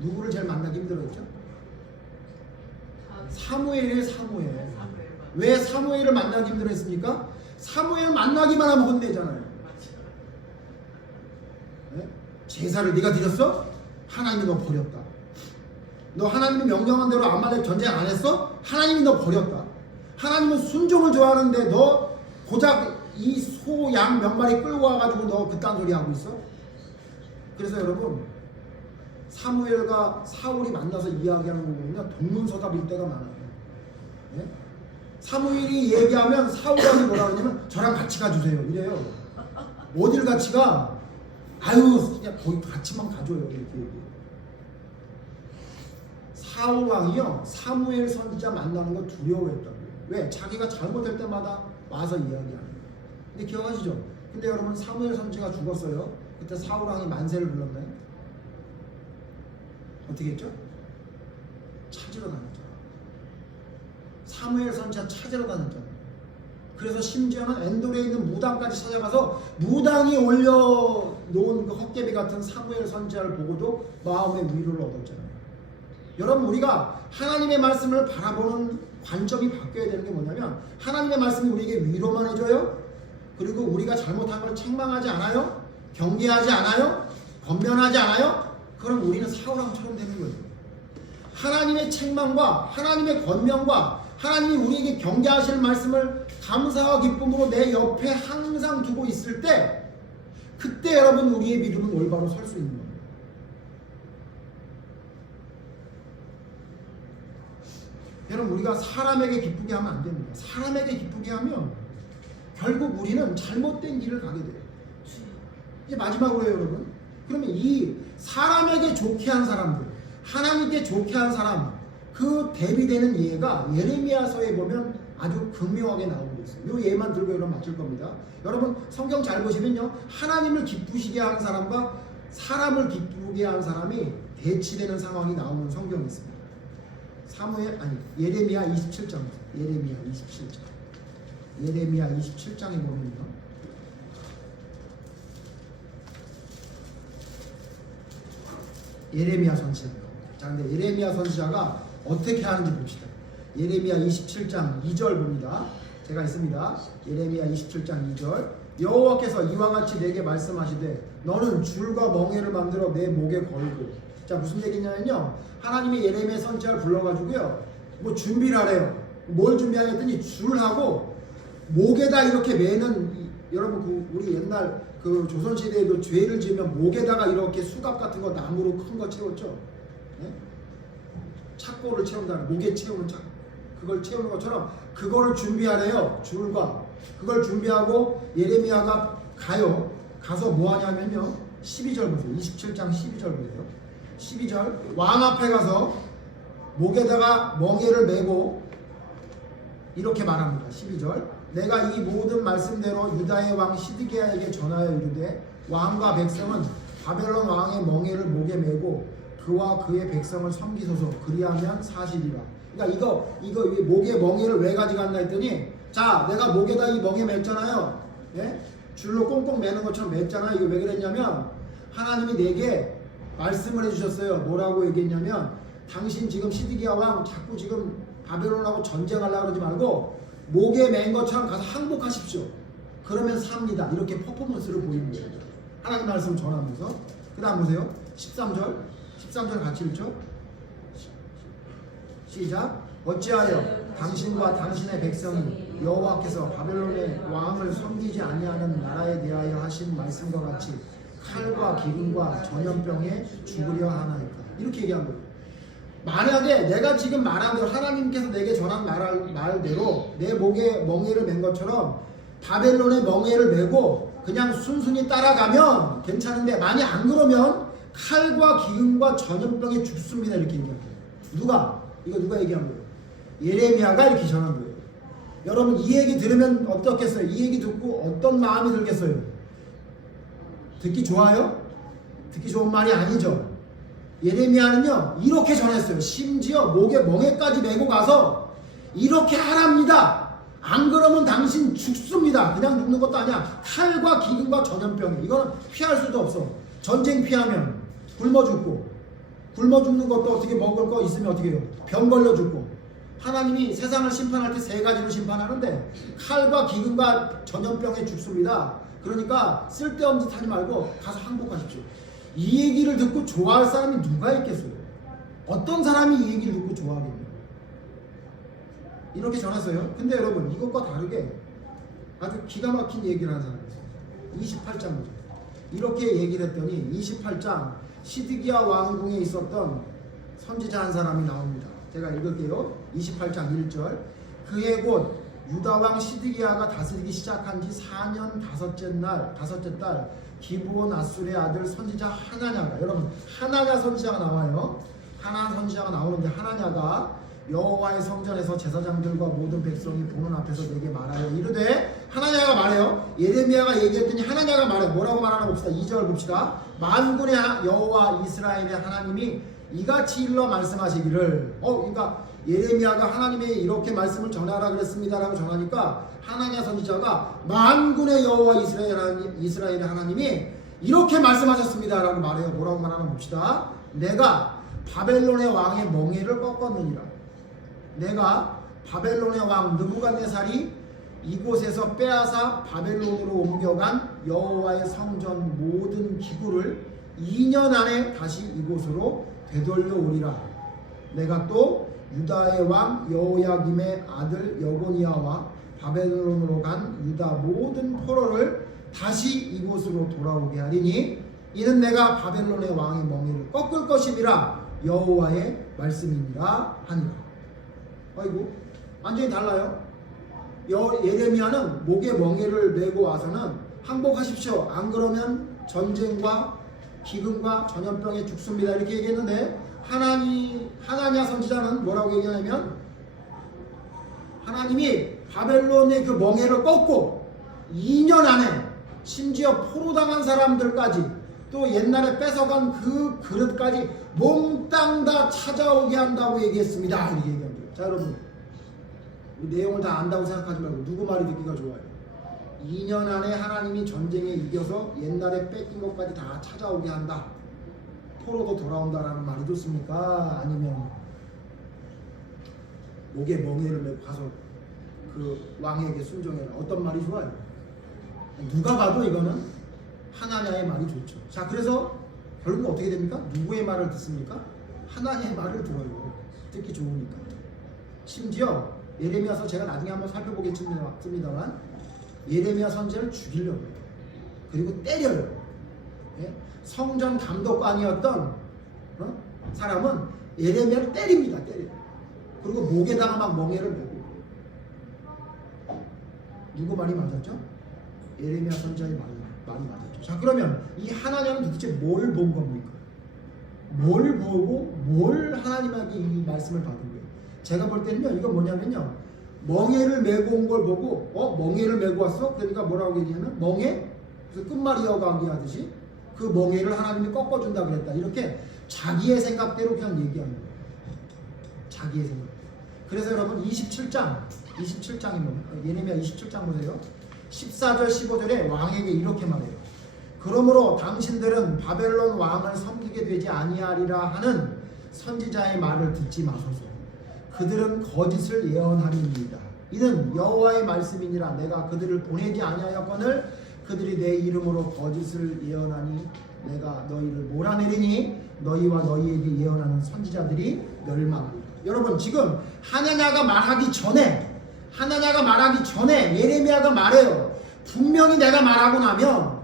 누구를 제일 만나기 힘들어했죠? 사무엘이에요. 사무엘. 왜 사무엘을 만나기 힘들었습니까? 사무엘 만나기만 하면 혼내잖아요. 네? 제사를 네가 드렸어? 하나님이 너 버렸다. 너 하나님이 명령한 대로 아말렉 전쟁 안 했어? 하나님이 너 버렸다. 하나님은 순종을 좋아하는데 너 고작 이 소, 양 몇 마리 끌고 와가지고 너 그딴 소리 하고 있어? 그래서 여러분 사무엘과 사울이 만나서 이야기하는 거 보면 동문서답일 때가 많아요. 네? 사무엘이 얘기하면 사울이 뭐라 그러냐면 저랑 같이 가주세요 이래요. 어딜 같이 가? 아유 그냥 거기 같이만 가줘요 이렇게 얘기해요. 사울 왕이요 사무엘 선지자 만나는 거 두려워했다고요. 왜? 자기가 잘못할 때마다 와서 이야기하는 거예요. 근데 기억하시죠? 근데 여러분 사무엘 선지자가 죽었어요. 그때 사울 왕이 만세를 불렀나요? 어떻게 했죠? 찾으러 다녔죠. 사무엘 선지자 찾으러 다녔잖아요. 그래서 심지어는 엔돌에 있는 무당까지 찾아가서 무당이 올려놓은 그 헛개비 같은 사무엘 선지자를 보고도 마음의 위로를 얻었잖아요. 여러분 우리가 하나님의 말씀을 바라보는 관점이 바뀌어야 되는 게 뭐냐면 하나님의 말씀이 우리에게 위로만 해줘요? 그리고 우리가 잘못한 걸 책망하지 않아요? 경계하지 않아요? 권면하지 않아요? 그럼 우리는 사울왕처럼 되는 거예요. 하나님의 책망과 하나님의 권면과 하나님이 우리에게 경계하시는 말씀을 감사와 기쁨으로 내 옆에 항상 두고 있을 때 그때 여러분 우리의 믿음은 올바로 설 수 있는 거예요. 여러분 우리가 사람에게 기쁘게 하면 안 됩니다. 사람에게 기쁘게 하면 결국 우리는 잘못된 길을 가게 돼요. 이제 마지막으로 여러분 그러면 이 사람에게 좋게 한 사람들 하나님께 좋게 한 사람 그 대비되는 예가 예레미야서에 보면 아주 극명하게 나오고 있어요. 이 예만 들고 여러분 맞출 겁니다. 여러분 성경 잘 보시면요 하나님을 기쁘시게 한 사람과 사람을 기쁘게 한 사람이 대치되는 상황이 나오는 성경이 있습니다. 예레미야 27장 예레미야 27장 예레미야 27장에 보면요 예레미야 선지자입니다. 자, 근데 예레미야 선지자가 어떻게 하는지 봅시다. 예레미야 27장 2절 봅니다. 제가 있습니다. 예레미야 27장 2절 여호와께서 이와 같이 내게 말씀하시되 너는 줄과 멍에를 만들어 내 목에 걸고. 자 무슨 얘기냐면요 하나님이 예레미야 선지자를 불러가지고요 뭐 준비를 하래요. 뭘 준비하랬더니 줄하고 목에다 이렇게 매는 여러분 우리 옛날 그 조선시대에도 죄를 지으면 목에다가 이렇게 수갑 같은 거 나무로 큰 거 채웠죠. 네? 착고를 채운다는 목에 채우는 착 그걸 채우는 것처럼 그거를 준비하래요. 줄과 그걸 준비하고 예레미야가 가서 뭐 하냐면요 12절 보세요. 27장 12절 보세요. 12절 왕 앞에 가서 목에다가 멍에를 메고 이렇게 말합니다. 12절 내가 이 모든 말씀대로 유다의 왕 시드기야에게 전하여 이르되 왕과 백성은 바벨론 왕의 멍에를 목에 메고 그와 그의 백성을 섬기소서 그리하면 사실이라. 그러니까 이거 목에 멍에를 왜 가져갔나 했더니 자 내가 목에다 이 멍에 맸잖아요. 예? 줄로 꽁꽁 매는 것처럼 맸잖아요. 이거 왜 그랬냐면 하나님이 내게 말씀을 해주셨어요. 뭐라고 얘기했냐면 당신 지금 시드기야 왕 자꾸 지금 바벨론하고 전쟁하려고 그러지 말고 목에 맨 것처럼 가서 항복하십시오. 그러면 삽니다. 이렇게 퍼포먼스를 보이는 거예요. 하나님 말씀 전하면서. 그 다음 보세요. 13절 같이 읽죠. 시작. 어찌하여 당신과 당신의 백성이 여호와께서 바벨론의 왕을 섬기지 아니하는 나라에 대하여 하신 말씀과 같이 칼과 기근과 전염병에 죽으려 하나이까. 이렇게 얘기한 거예요. 만약에 내가 지금 말한 대로 하나님께서 내게 전한 말대로 내 목에 멍에를 맨 것처럼 바벨론의 멍에를 메고 그냥 순순히 따라가면 괜찮은데 만약 안 그러면 칼과 기근과 전염병에 죽습니다. 이렇게 얘기한 거예요. 누가 얘기한 거예요? 예레미야가 이렇게 전한 거예요. 여러분 이 얘기 들으면 어떻겠어요? 이 얘기 듣고 어떤 마음이 들겠어요? 듣기 좋아요? 듣기 좋은 말이 아니죠. 예레미야는요 이렇게 전했어요. 심지어 목에 멍에까지 메고 가서 이렇게 하랍니다. 안 그러면 당신 죽습니다. 그냥 죽는 것도 아니야. 칼과 기근과 전염병 이거는 피할 수도 없어. 전쟁 피하면 굶어 죽고 굶어 죽는 것도 어떻게 먹을 거 있으면 어떻게 해요? 병 걸려 죽고 하나님이 세상을 심판할 때 세 가지로 심판하는데 칼과 기근과 전염병에 죽습니다. 그러니까 쓸데없는 짓 하지 말고 가서 항복하십시오. 이 얘기를 듣고 좋아할 사람이 누가 있겠어요? 어떤 사람이 이 얘기를 듣고 좋아하겠냐? 이렇게 전했어요. 근데 여러분 이것과 다르게 아주 기가 막힌 얘기를 하는 사람이 있어요. 28장 보죠. 이렇게 얘기를 했더니 28장 시드기야 왕궁에 있었던 선지자 한 사람이 나옵니다. 제가 읽을게요. 28장 1절. 그해 곧 유다 왕 시드기야가 다스리기 시작한 지 4년 다섯째 달 기브온 아술의 아들 선지자 하나냐가, 여러분 하나냐 선지자가 나와요. 하나 선지자가 나오는데 하나냐가 여호와의 성전에서 제사장들과 모든 백성이 보는 앞에서 내게 말하여 이르되, 하나냐가 말해요. 예레미야가 얘기했더니 하나냐가 말해요. 뭐라고 말하나 봅시다. 2절 봅시다. 만군의 여호와 이스라엘의 하나님이 이같이 일러 말씀하시기를, 그러니까 예레미야가 하나님이 이렇게 말씀을 전하라 그랬습니다라고 전하니까 하나냐 선지자가 만군의 여호와 이스라엘의 하나님이 이렇게 말씀하셨습니다라고 말해요. 뭐라고 말하나 봅시다. 내가 바벨론의 왕의 멍에를 꺾었느니라. 내가 바벨론의 왕 느부갓네살이 이곳에서 빼앗아 바벨론으로 옮겨간 여호와의 성전 모든 기구를 2년 안에 다시 이곳으로 되돌려 오리라. 내가 또 유다의 왕 여호야김의 아들 여고니아와 바벨론으로 간 유다 모든 포로를 다시 이곳으로 돌아오게 하리니 이는 내가 바벨론의 왕의 멍에를 꺾을 것임이라 여호와의 말씀이니라 하니라. 아이고 완전히 달라요. 예레미야는 목에 멍에를 메고 와서는 항복하십시오, 안 그러면 전쟁과 기근과 전염병에 죽습니다, 이렇게 얘기했는데 하나냐 선지자는 뭐라고 얘기하냐면 하나님이 바벨론의 그 멍에를 꺾고 2년 안에 심지어 포로당한 사람들까지 또 옛날에 뺏어간 그 그릇까지 몽땅 다 찾아오게 한다고 얘기했습니다, 이렇게 얘기합니다. 자 여러분, 이 내용을 다 안다고 생각하지 말고 누구 말이 듣기가 좋아요? 2년 안에 하나님이 전쟁에 이겨서 옛날에 뺏긴 것까지 다 찾아오게 한다, 포로도 돌아온다라는 말이 좋습니까? 아니면 목에 멍에를 메고 가서 그 왕에게 순종해라, 어떤 말이 좋아요? 누가 봐도 이거는 하나냐의 말이 좋죠. 자, 그래서 결국 어떻게 됩니까? 누구의 말을 듣습니까? 하나냐의 말을 들어요. 듣기 좋으니까. 심지어 예레미야서 제가 나중에 한번 살펴보겠습니다만 예레미야 선지자를 죽이려고 해요. 그리고 때려요. 예? 성전 감독관이었던 사람은 예레미야를 때립니다. 때려요. 그리고 목에다가 막 멍에를 메고. 누구 말이 맞았죠? 예레미야 선지자의 말이 맞았죠. 자, 그러면 이 하나님은 도대체 뭘 본 겁니까? 뭘 보고 뭘 하나님에게 이 말씀을 받은 거예요? 제가 볼 때는요, 이건 뭐냐면요, 멍에를 메고 온 걸 보고 멍에를 메고 왔어? 그러니까 뭐라고 얘기하면 멍에? 그래서 끝말이 여과기 하듯이 그 멍에를 하나님이 꺾어준다 그랬다, 이렇게 자기의 생각대로 그냥 얘기하는 거예요. 자기의 생각. 그래서 여러분 27장이면 예레미야 27장 보세요. 14절 15절에 왕에게 이렇게 말해요. 그러므로 당신들은 바벨론 왕을 섬기게 되지 아니하리라 하는 선지자의 말을 듣지 마소서. 그들은 거짓을 예언함입니다. 이는 여호와의 말씀이니라. 내가 그들을 보내지 아니하였거늘 그들이 내 이름으로 거짓을 예언하니 내가 너희를 몰아내리니 너희와 너희에게 예언하는 선지자들이 멸망하리라. 여러분, 지금 하나냐가 말하기 전에 예레미야가 말해요. 분명히 내가 말하고 나면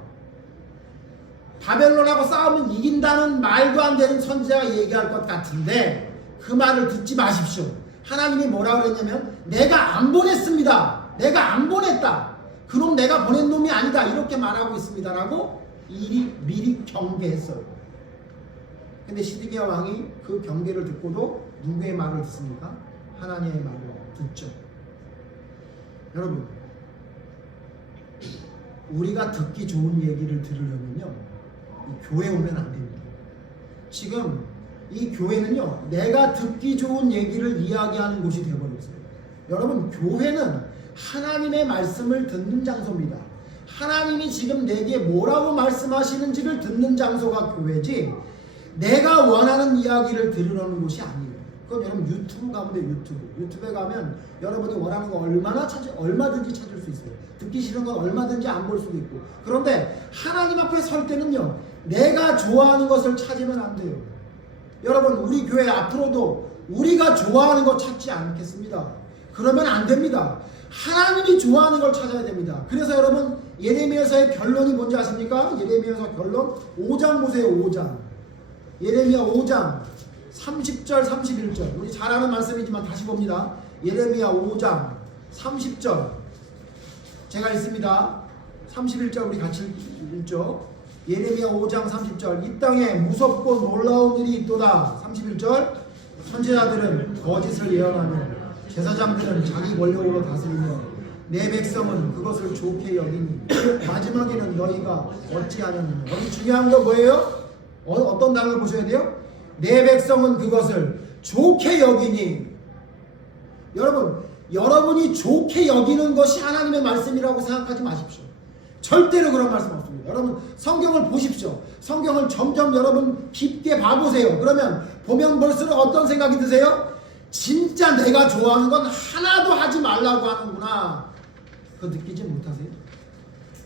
바벨론하고 싸우면 이긴다는 말도 안 되는 선지자가 얘기할 것 같은데 그 말을 듣지 마십시오. 하나님이 뭐라고 그랬냐면 내가 안 보냈습니다. 내가 안 보냈다. 그럼 내가 보낸 놈이 아니다, 이렇게 말하고 있습니다라고 미리 경계했어요. 근데 시드기야 왕이 그 경계를 듣고도 누구의 말을 듣습니까? 하나님의 말을 듣죠. 여러분, 우리가 듣기 좋은 얘기를 들으려면요, 이 교회 오면 안 됩니다. 지금 이 교회는요, 내가 듣기 좋은 얘기를 이야기하는 곳이 되어버렸어요. 여러분, 교회는 하나님의 말씀을 듣는 장소입니다. 하나님이 지금 내게 뭐라고 말씀하시는지를 듣는 장소가 교회지 내가 원하는 이야기를 들으려는 곳이 아니에요. 그건 여러분 유튜브 가면 돼요. 유튜브에 가면 여러분이 원하는 거 얼마든지 찾을 수 있어요. 듣기 싫은 건 얼마든지 안 볼 수도 있고. 그런데 하나님 앞에 설 때는요, 내가 좋아하는 것을 찾으면 안 돼요. 여러분, 우리 교회 앞으로도 우리가 좋아하는 거 찾지 않겠습니다. 그러면 안 됩니다. 하나님이 좋아하는 걸 찾아야 됩니다. 그래서 여러분, 예레미야서의 결론이 뭔지 아십니까? 예레미야서 결론 5장 보세요. 5장. 예레미야 5장 30절 31절. 우리 잘 아는 말씀이지만 다시 봅니다. 예레미야 5장 30절. 제가 읽습니다. 31절 우리 같이 읽죠. 예레미야 5장 30절. 이 땅에 무섭고 놀라운 일이 있도다. 31절. 선지자들은 거짓을 예언하며 제사장들은 자기 권력으로 다스리며 내 백성은 그것을 좋게 여기니 마지막에는 너희가 어찌하냐느냐. 여기 중요한 거 뭐예요? 어떤 단어를 보셔야 돼요? 내 백성은 그것을 좋게 여기니. 여러분, 여러분이 좋게 여기는 것이 하나님의 말씀이라고 생각하지 마십시오. 절대로 그런 말씀 없습니다. 여러분, 성경을 보십시오. 성경을 점점 여러분 깊게 봐보세요. 그러면 보면 볼수록 어떤 생각이 드세요? 진짜 내가 좋아하는 건 하나도 하지 말라고 하는구나. 그거 느끼지 못하세요?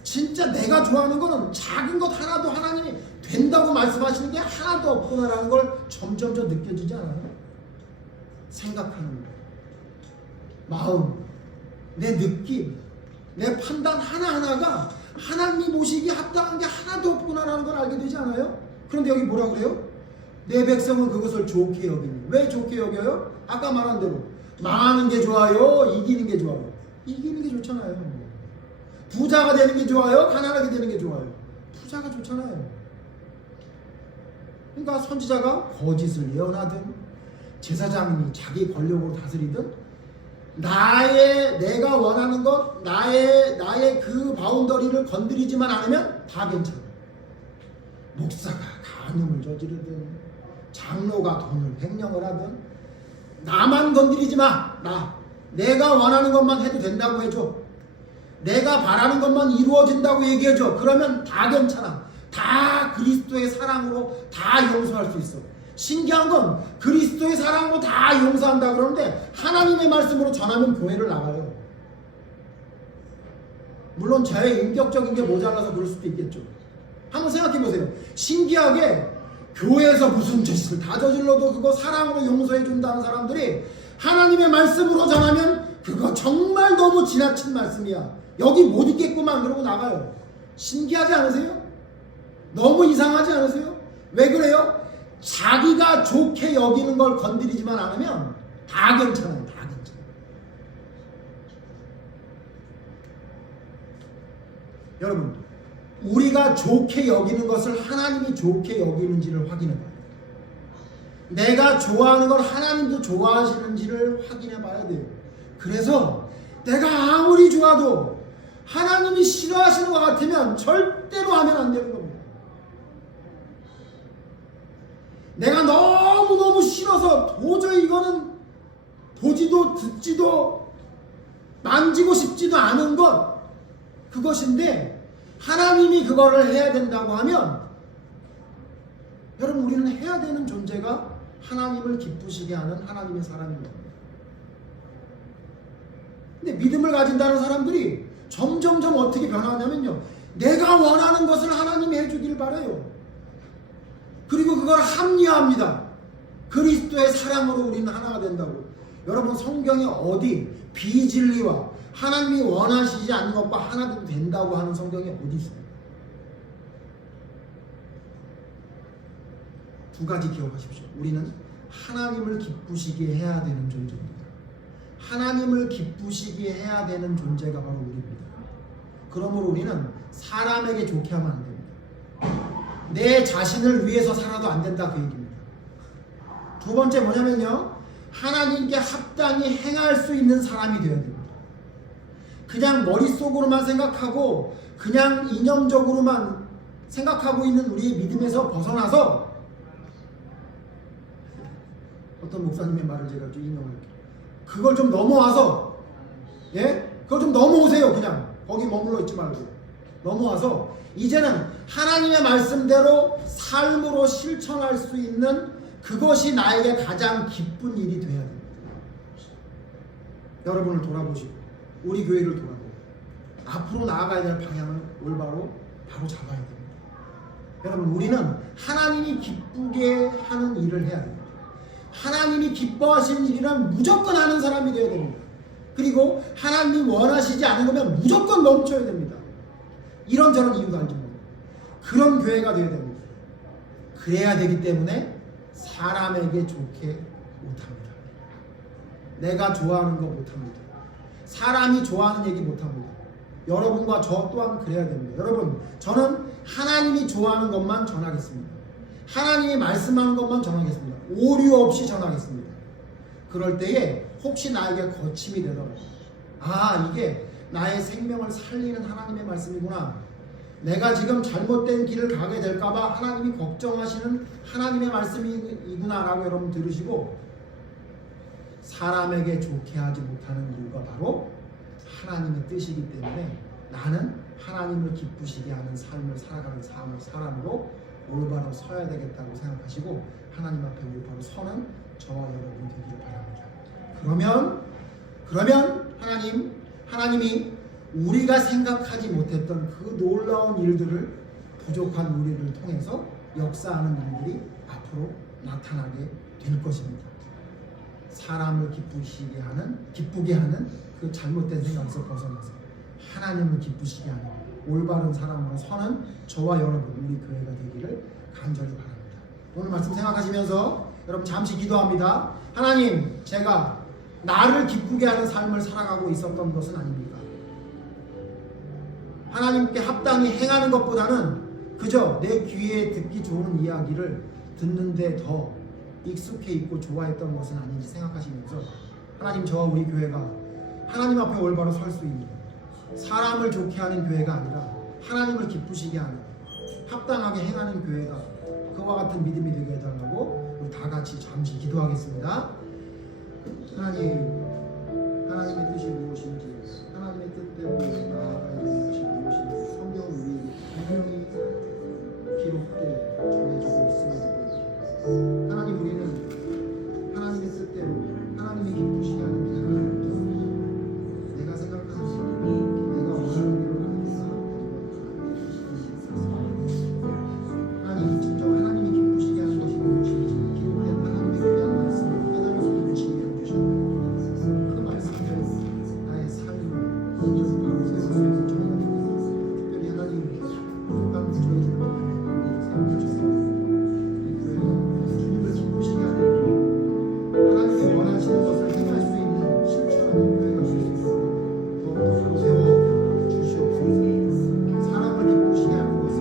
진짜 내가 좋아하는 거는 작은 것 하나도 하나님이 된다고 말씀하시는 게 하나도 없구나라는 걸 점점 더 느껴지지 않아요? 생각하는 거, 마음, 내 느낌, 내 판단 하나하나가 하나님이 보시기에 합당한 게 하나도 없구나라는 걸 알게 되지 않아요? 그런데 여기 뭐라 그래요? 내 백성은 그것을 좋게 여기니. 왜 좋게 여겨요? 아까 말한 대로 망하는 게 좋아요? 이기는 게 좋아요? 이기는 게 좋잖아요. 부자가 되는 게 좋아요? 가난하게 되는 게 좋아요? 부자가 좋잖아요. 그러니까 선지자가 거짓을 예언하든 제사장이 자기 권력으로 다스리든 내가 원하는 것, 나의 그 바운더리를 건드리지만 않으면 다 괜찮아. 목사가 간음을 저지르든 장로가 돈을 횡령을 하든 나만 건드리지 마. 내가 원하는 것만 해도 된다고 해줘. 내가 바라는 것만 이루어진다고 얘기해줘. 그러면 다 괜찮아. 다 그리스도의 사랑으로 다 용서할 수 있어. 신기한 건 그리스도의 사랑으로 다 용서한다 그러는데 하나님의 말씀으로 전하면 교회를 나가요. 물론 제 인격적인 게 모자라서 그럴 수도 있겠죠. 한번 생각해 보세요. 신기하게 교회에서 무슨 죄를 다 저질러도 그거 사랑으로 용서해 준다는 사람들이 하나님의 말씀으로 전하면 그거 정말 너무 지나친 말씀이야. 여기 못 있겠구만 그러고 나가요. 신기하지 않으세요? 너무 이상하지 않으세요? 왜 그래요? 자기가 좋게 여기는 걸 건드리지만 않으면 다 괜찮아요. 다 괜찮아요. 여러분, 우리가 좋게 여기는 것을 하나님이 좋게 여기는지를 확인해 봐요. 내가 좋아하는 걸 하나님도 좋아하시는지를 확인해 봐야 돼요. 그래서 내가 아무리 좋아도 하나님이 싫어하시는 것 같으면 절대로 하면 안 되는 겁니다. 내가 너무너무 싫어서 도저히 이거는 보지도 듣지도 만지고 싶지도 않은 것, 그것인데 하나님이 그거를 해야 된다고 하면 여러분, 우리는 해야 되는 존재가 하나님을 기쁘시게 하는 하나님의 사람입니다. 근데 믿음을 가진다는 사람들이 점점점 어떻게 변하냐면요, 내가 원하는 것을 하나님이 해주기를 바라요. 그리고 그걸 합리화합니다. 그리스도의 사랑으로 우리는 하나가 된다고. 여러분, 성경에 어디 비진리와 하나님이 원하시지 않는 것과 하나 된다고 하는 성경이 어디 있어요? 두 가지 기억하십시오. 우리는 하나님을 기쁘시게 해야 되는 존재입니다. 하나님을 기쁘시게 해야 되는 존재가 바로 우리입니다. 그러므로 우리는 사람에게 좋게 하면 안 됩니다. 내 자신을 위해서 살아도 안 된다, 그 얘기입니다. 두 번째 뭐냐면요, 하나님께 합당히 행할 수 있는 사람이 되어야 됩니다. 그냥 머릿속으로만 생각하고 그냥 이념적으로만 생각하고 있는 우리의 믿음에서 벗어나서, 어떤 목사님의 말을 제가 좀 인용할게요. 그걸 좀 넘어와서, 그걸 좀 넘어오세요. 그냥 거기 머물러 있지 말고 넘어와서 이제는 하나님의 말씀대로 삶으로 실천할 수 있는 그것이 나에게 가장 기쁜 일이 돼야 됩니다. 여러분을 돌아보시고 우리 교회를 돌아보고 앞으로 나아가야 될 방향을 올바로 바로 잡아야 됩니다. 여러분, 우리는 하나님이 기쁘게 하는 일을 해야 됩니다. 하나님이 기뻐하시는 일이란 무조건 하는 사람이 되어야 됩니다. 그리고 하나님이 원하시지 않은 거면 무조건 멈춰야 됩니다. 이런저런 이유가 알지 못합니다. 그런 교회가 되어야 됩니다. 그래야 되기 때문에 사람에게 좋게 못합니다. 내가 좋아하는 거 못합니다. 사람이 좋아하는 얘기 못합니다. 여러분과 저 또한 그래야 됩니다. 여러분, 저는 하나님이 좋아하는 것만 전하겠습니다. 하나님이 말씀하는 것만 전하겠습니다. 오류 없이 전하겠습니다. 그럴 때에 혹시 나에게 거침이 되더라도, 아, 이게 나의 생명을 살리는 하나님의 말씀이구나, 내가 지금 잘못된 길을 가게 될까봐 하나님이 걱정하시는 하나님의 말씀이구나 라고 여러분 들으시고, 사람에게 좋게 하지 못하는 이유가 바로 하나님의 뜻이기 때문에 나는 하나님을 기쁘시게 하는 삶을 살아가는 사람으로 올바로 서야 되겠다고 생각하시고 하나님 앞에 올바로 서는 저와 여러분이 되기를 바랍니다. 그러면 하나님이 우리가 생각하지 못했던 그 놀라운 일들을 부족한 우리를 통해서 역사하는 일들이 앞으로 나타나게 될 것입니다. 사람을 기쁘게 하는 그 잘못된 생각에서 벗어나서 하나님을 기쁘시게 하는 올바른 사람으로 서는 저와 여러분, 우리 교회가 되기를 간절히 바랍니다. 오늘 말씀 생각하시면서 여러분 잠시 기도합니다. 하나님, 제가 나를 기쁘게 하는 삶을 살아가고 있었던 것은 아닙니까? 하나님께 합당히 행하는 것보다는 그저 내 귀에 듣기 좋은 이야기를 듣는데 더 익숙해 있고 좋아했던 것은 아닌지 생각하시면서 하나님, 저와 우리 교회가 하나님 앞에 올바로 설 수 있는 사람을 좋게 하는 교회가 아니라 하나님을 기쁘시게 하는 합당하게 행하는 교회가 그와 같은 믿음이 되게 해달라고 우리 다 같이 잠시 기도하겠습니다. 하나님의 뜻이 무엇인지, 하나님의 뜻대로 나아가야 되는 것이 무엇인지 성경 위에 분명히 기록돼 전해지고 있음에도 하나님, 우리는 하나님의 뜻대로 하나님이 기쁘시게 하는 길을 가는 내가 생각하는 내가 원하는 길을 가는 하나님, 진정 하나님이 기쁘시게 하는 것이 무엇인지 기록된 하나님의 귀한 말씀을 깨달아서 주시게 해주시고 그 말씀대로 나의 삶을 바로 세울 수 있는 저희가 특별히 하나님 부족한 저희들 세워주셔서 하나님이 원하시는 것을 행할 수 있는 실천하는 교회가 되시고 더욱더 세워 주시옵소서. 사람을 기쁘시게 하는 것은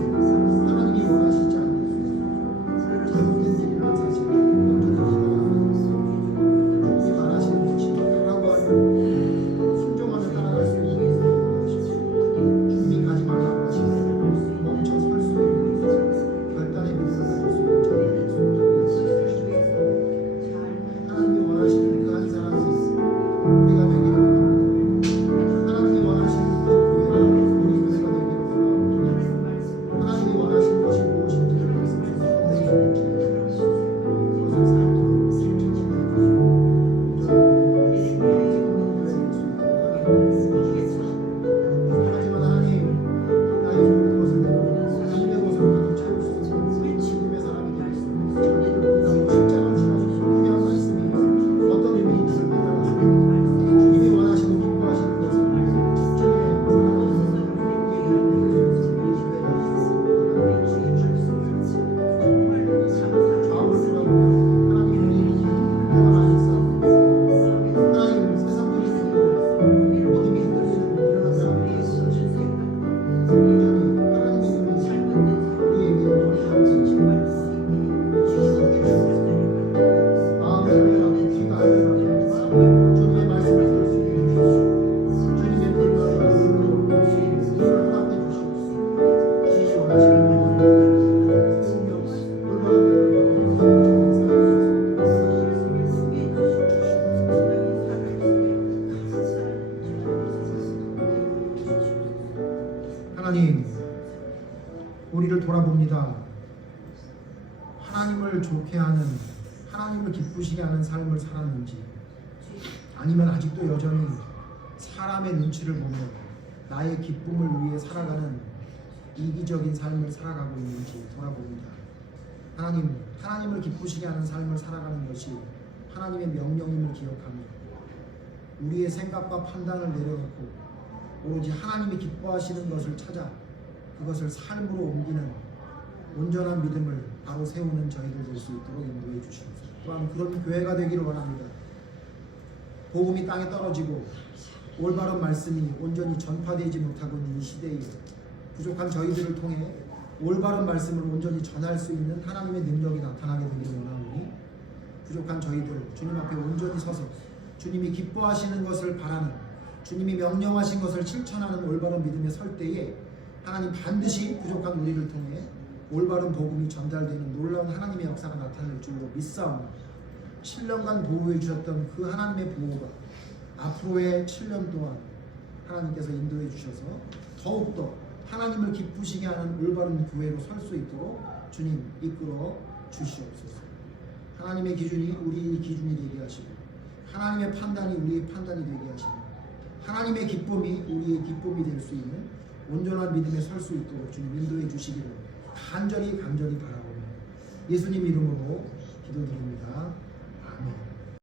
하나님이 원하시지 않는 잘못된 길을 사시고 주님이 말하시는 것이 하라고 하면 순종하며 따라갈 수 있는 주님이 가지 말라고 하시면 멈춰 설 수 있는 결단의 믿음을 가질 수 있는 저희가 될 수 있도록 하나님이 원하시는 그 한 사람이 우리가 되기를 바랍니다. 하나님이 원하시는 그 교회가 우리 교회가 되기를 바랍니다. 하나님이 원하시는 것이 무엇인지를 말씀하셔서 그것을 삶으로 하지만 하나님, 나의 좋은 것을 내고 주님의 것을 가득 채울 수 있는 주님의 사람이 될 수 있는 저희를 본다고 십자가를 주시는 중요한 말씀이 어떤 의미인지를 깨달아서 주님이 원하시고 기뻐하시는 것을 집중해 좌우를 돌아보며 하나님이 내가 많이 싸우고 하나님 세상적인 믿음이 흔들리는 이런 사람이 되었습니다. 온전히 하나님의 눈이 우리에게 원하는 것을 마음을 열려라고 귀가 열려라고 주님의 말씀을 들을 수 있는 주님의 불과의 말씀으로 볼 수 있는 눈을 허락해 주시옵소서. 주님이 원하시는 하나님, 우리를 돌아봅니다. 하나님을 좋게 하는 하나님을 기쁘시게 하는 삶을 살았는지, 아니면 아직도 여전히 사람의 눈치를 보며 나의 기쁨을 위해 살아가는 이기적인 삶을 살아가고 있는지 돌아봅니다. 하나님을 기쁘시게 하는 삶을 살아가는 것이 하나님의 명령임을 기억하며 우리의 생각과 판단을 내려놓고 오로지 하나님이 기뻐하시는 것을 찾아 그것을 삶으로 옮기는 온전한 믿음을 바로 세우는 저희들 될 수 있도록 인도해 주시옵소서. 또한 그런 교회가 되기를 원합니다. 복음이 땅에 떨어지고 올바른 말씀이 온전히 전파되지 못하고 있는 이 시대에 부족한 저희들을 통해 올바른 말씀을 온전히 전할 수 있는 하나님의 능력이 나타나게 되기를 원하오니 부족한 저희들 주님 앞에 온전히 서서 주님이 기뻐하시는 것을 바라는, 주님이 명령하신 것을 실천하는 올바른 믿음에 설 때에 하나님 반드시 부족한 우리를 통해 올바른 복음이 전달되는 놀라운 하나님의 역사가 나타날 줄로 믿사오니 7년간 보호해 주셨던 그 하나님의 보호가 앞으로의 7년 동안 하나님께서 인도해 주셔서 더욱더 하나님을 기쁘시게 하는 올바른 교회로 설 수 있도록 주님 이끌어 주시옵소서. 하나님의 기준이 우리의 기준이 되게 하시고 하나님의 판단이 우리의 판단이 되게 하시고 하나님의 기쁨이 우리의 기쁨이 될 수 있는 온전한 믿음에 설 수 있도록 주님 인도해 주시기를 간절히 바라오며 예수님 이름으로 기도드립니다. 아멘.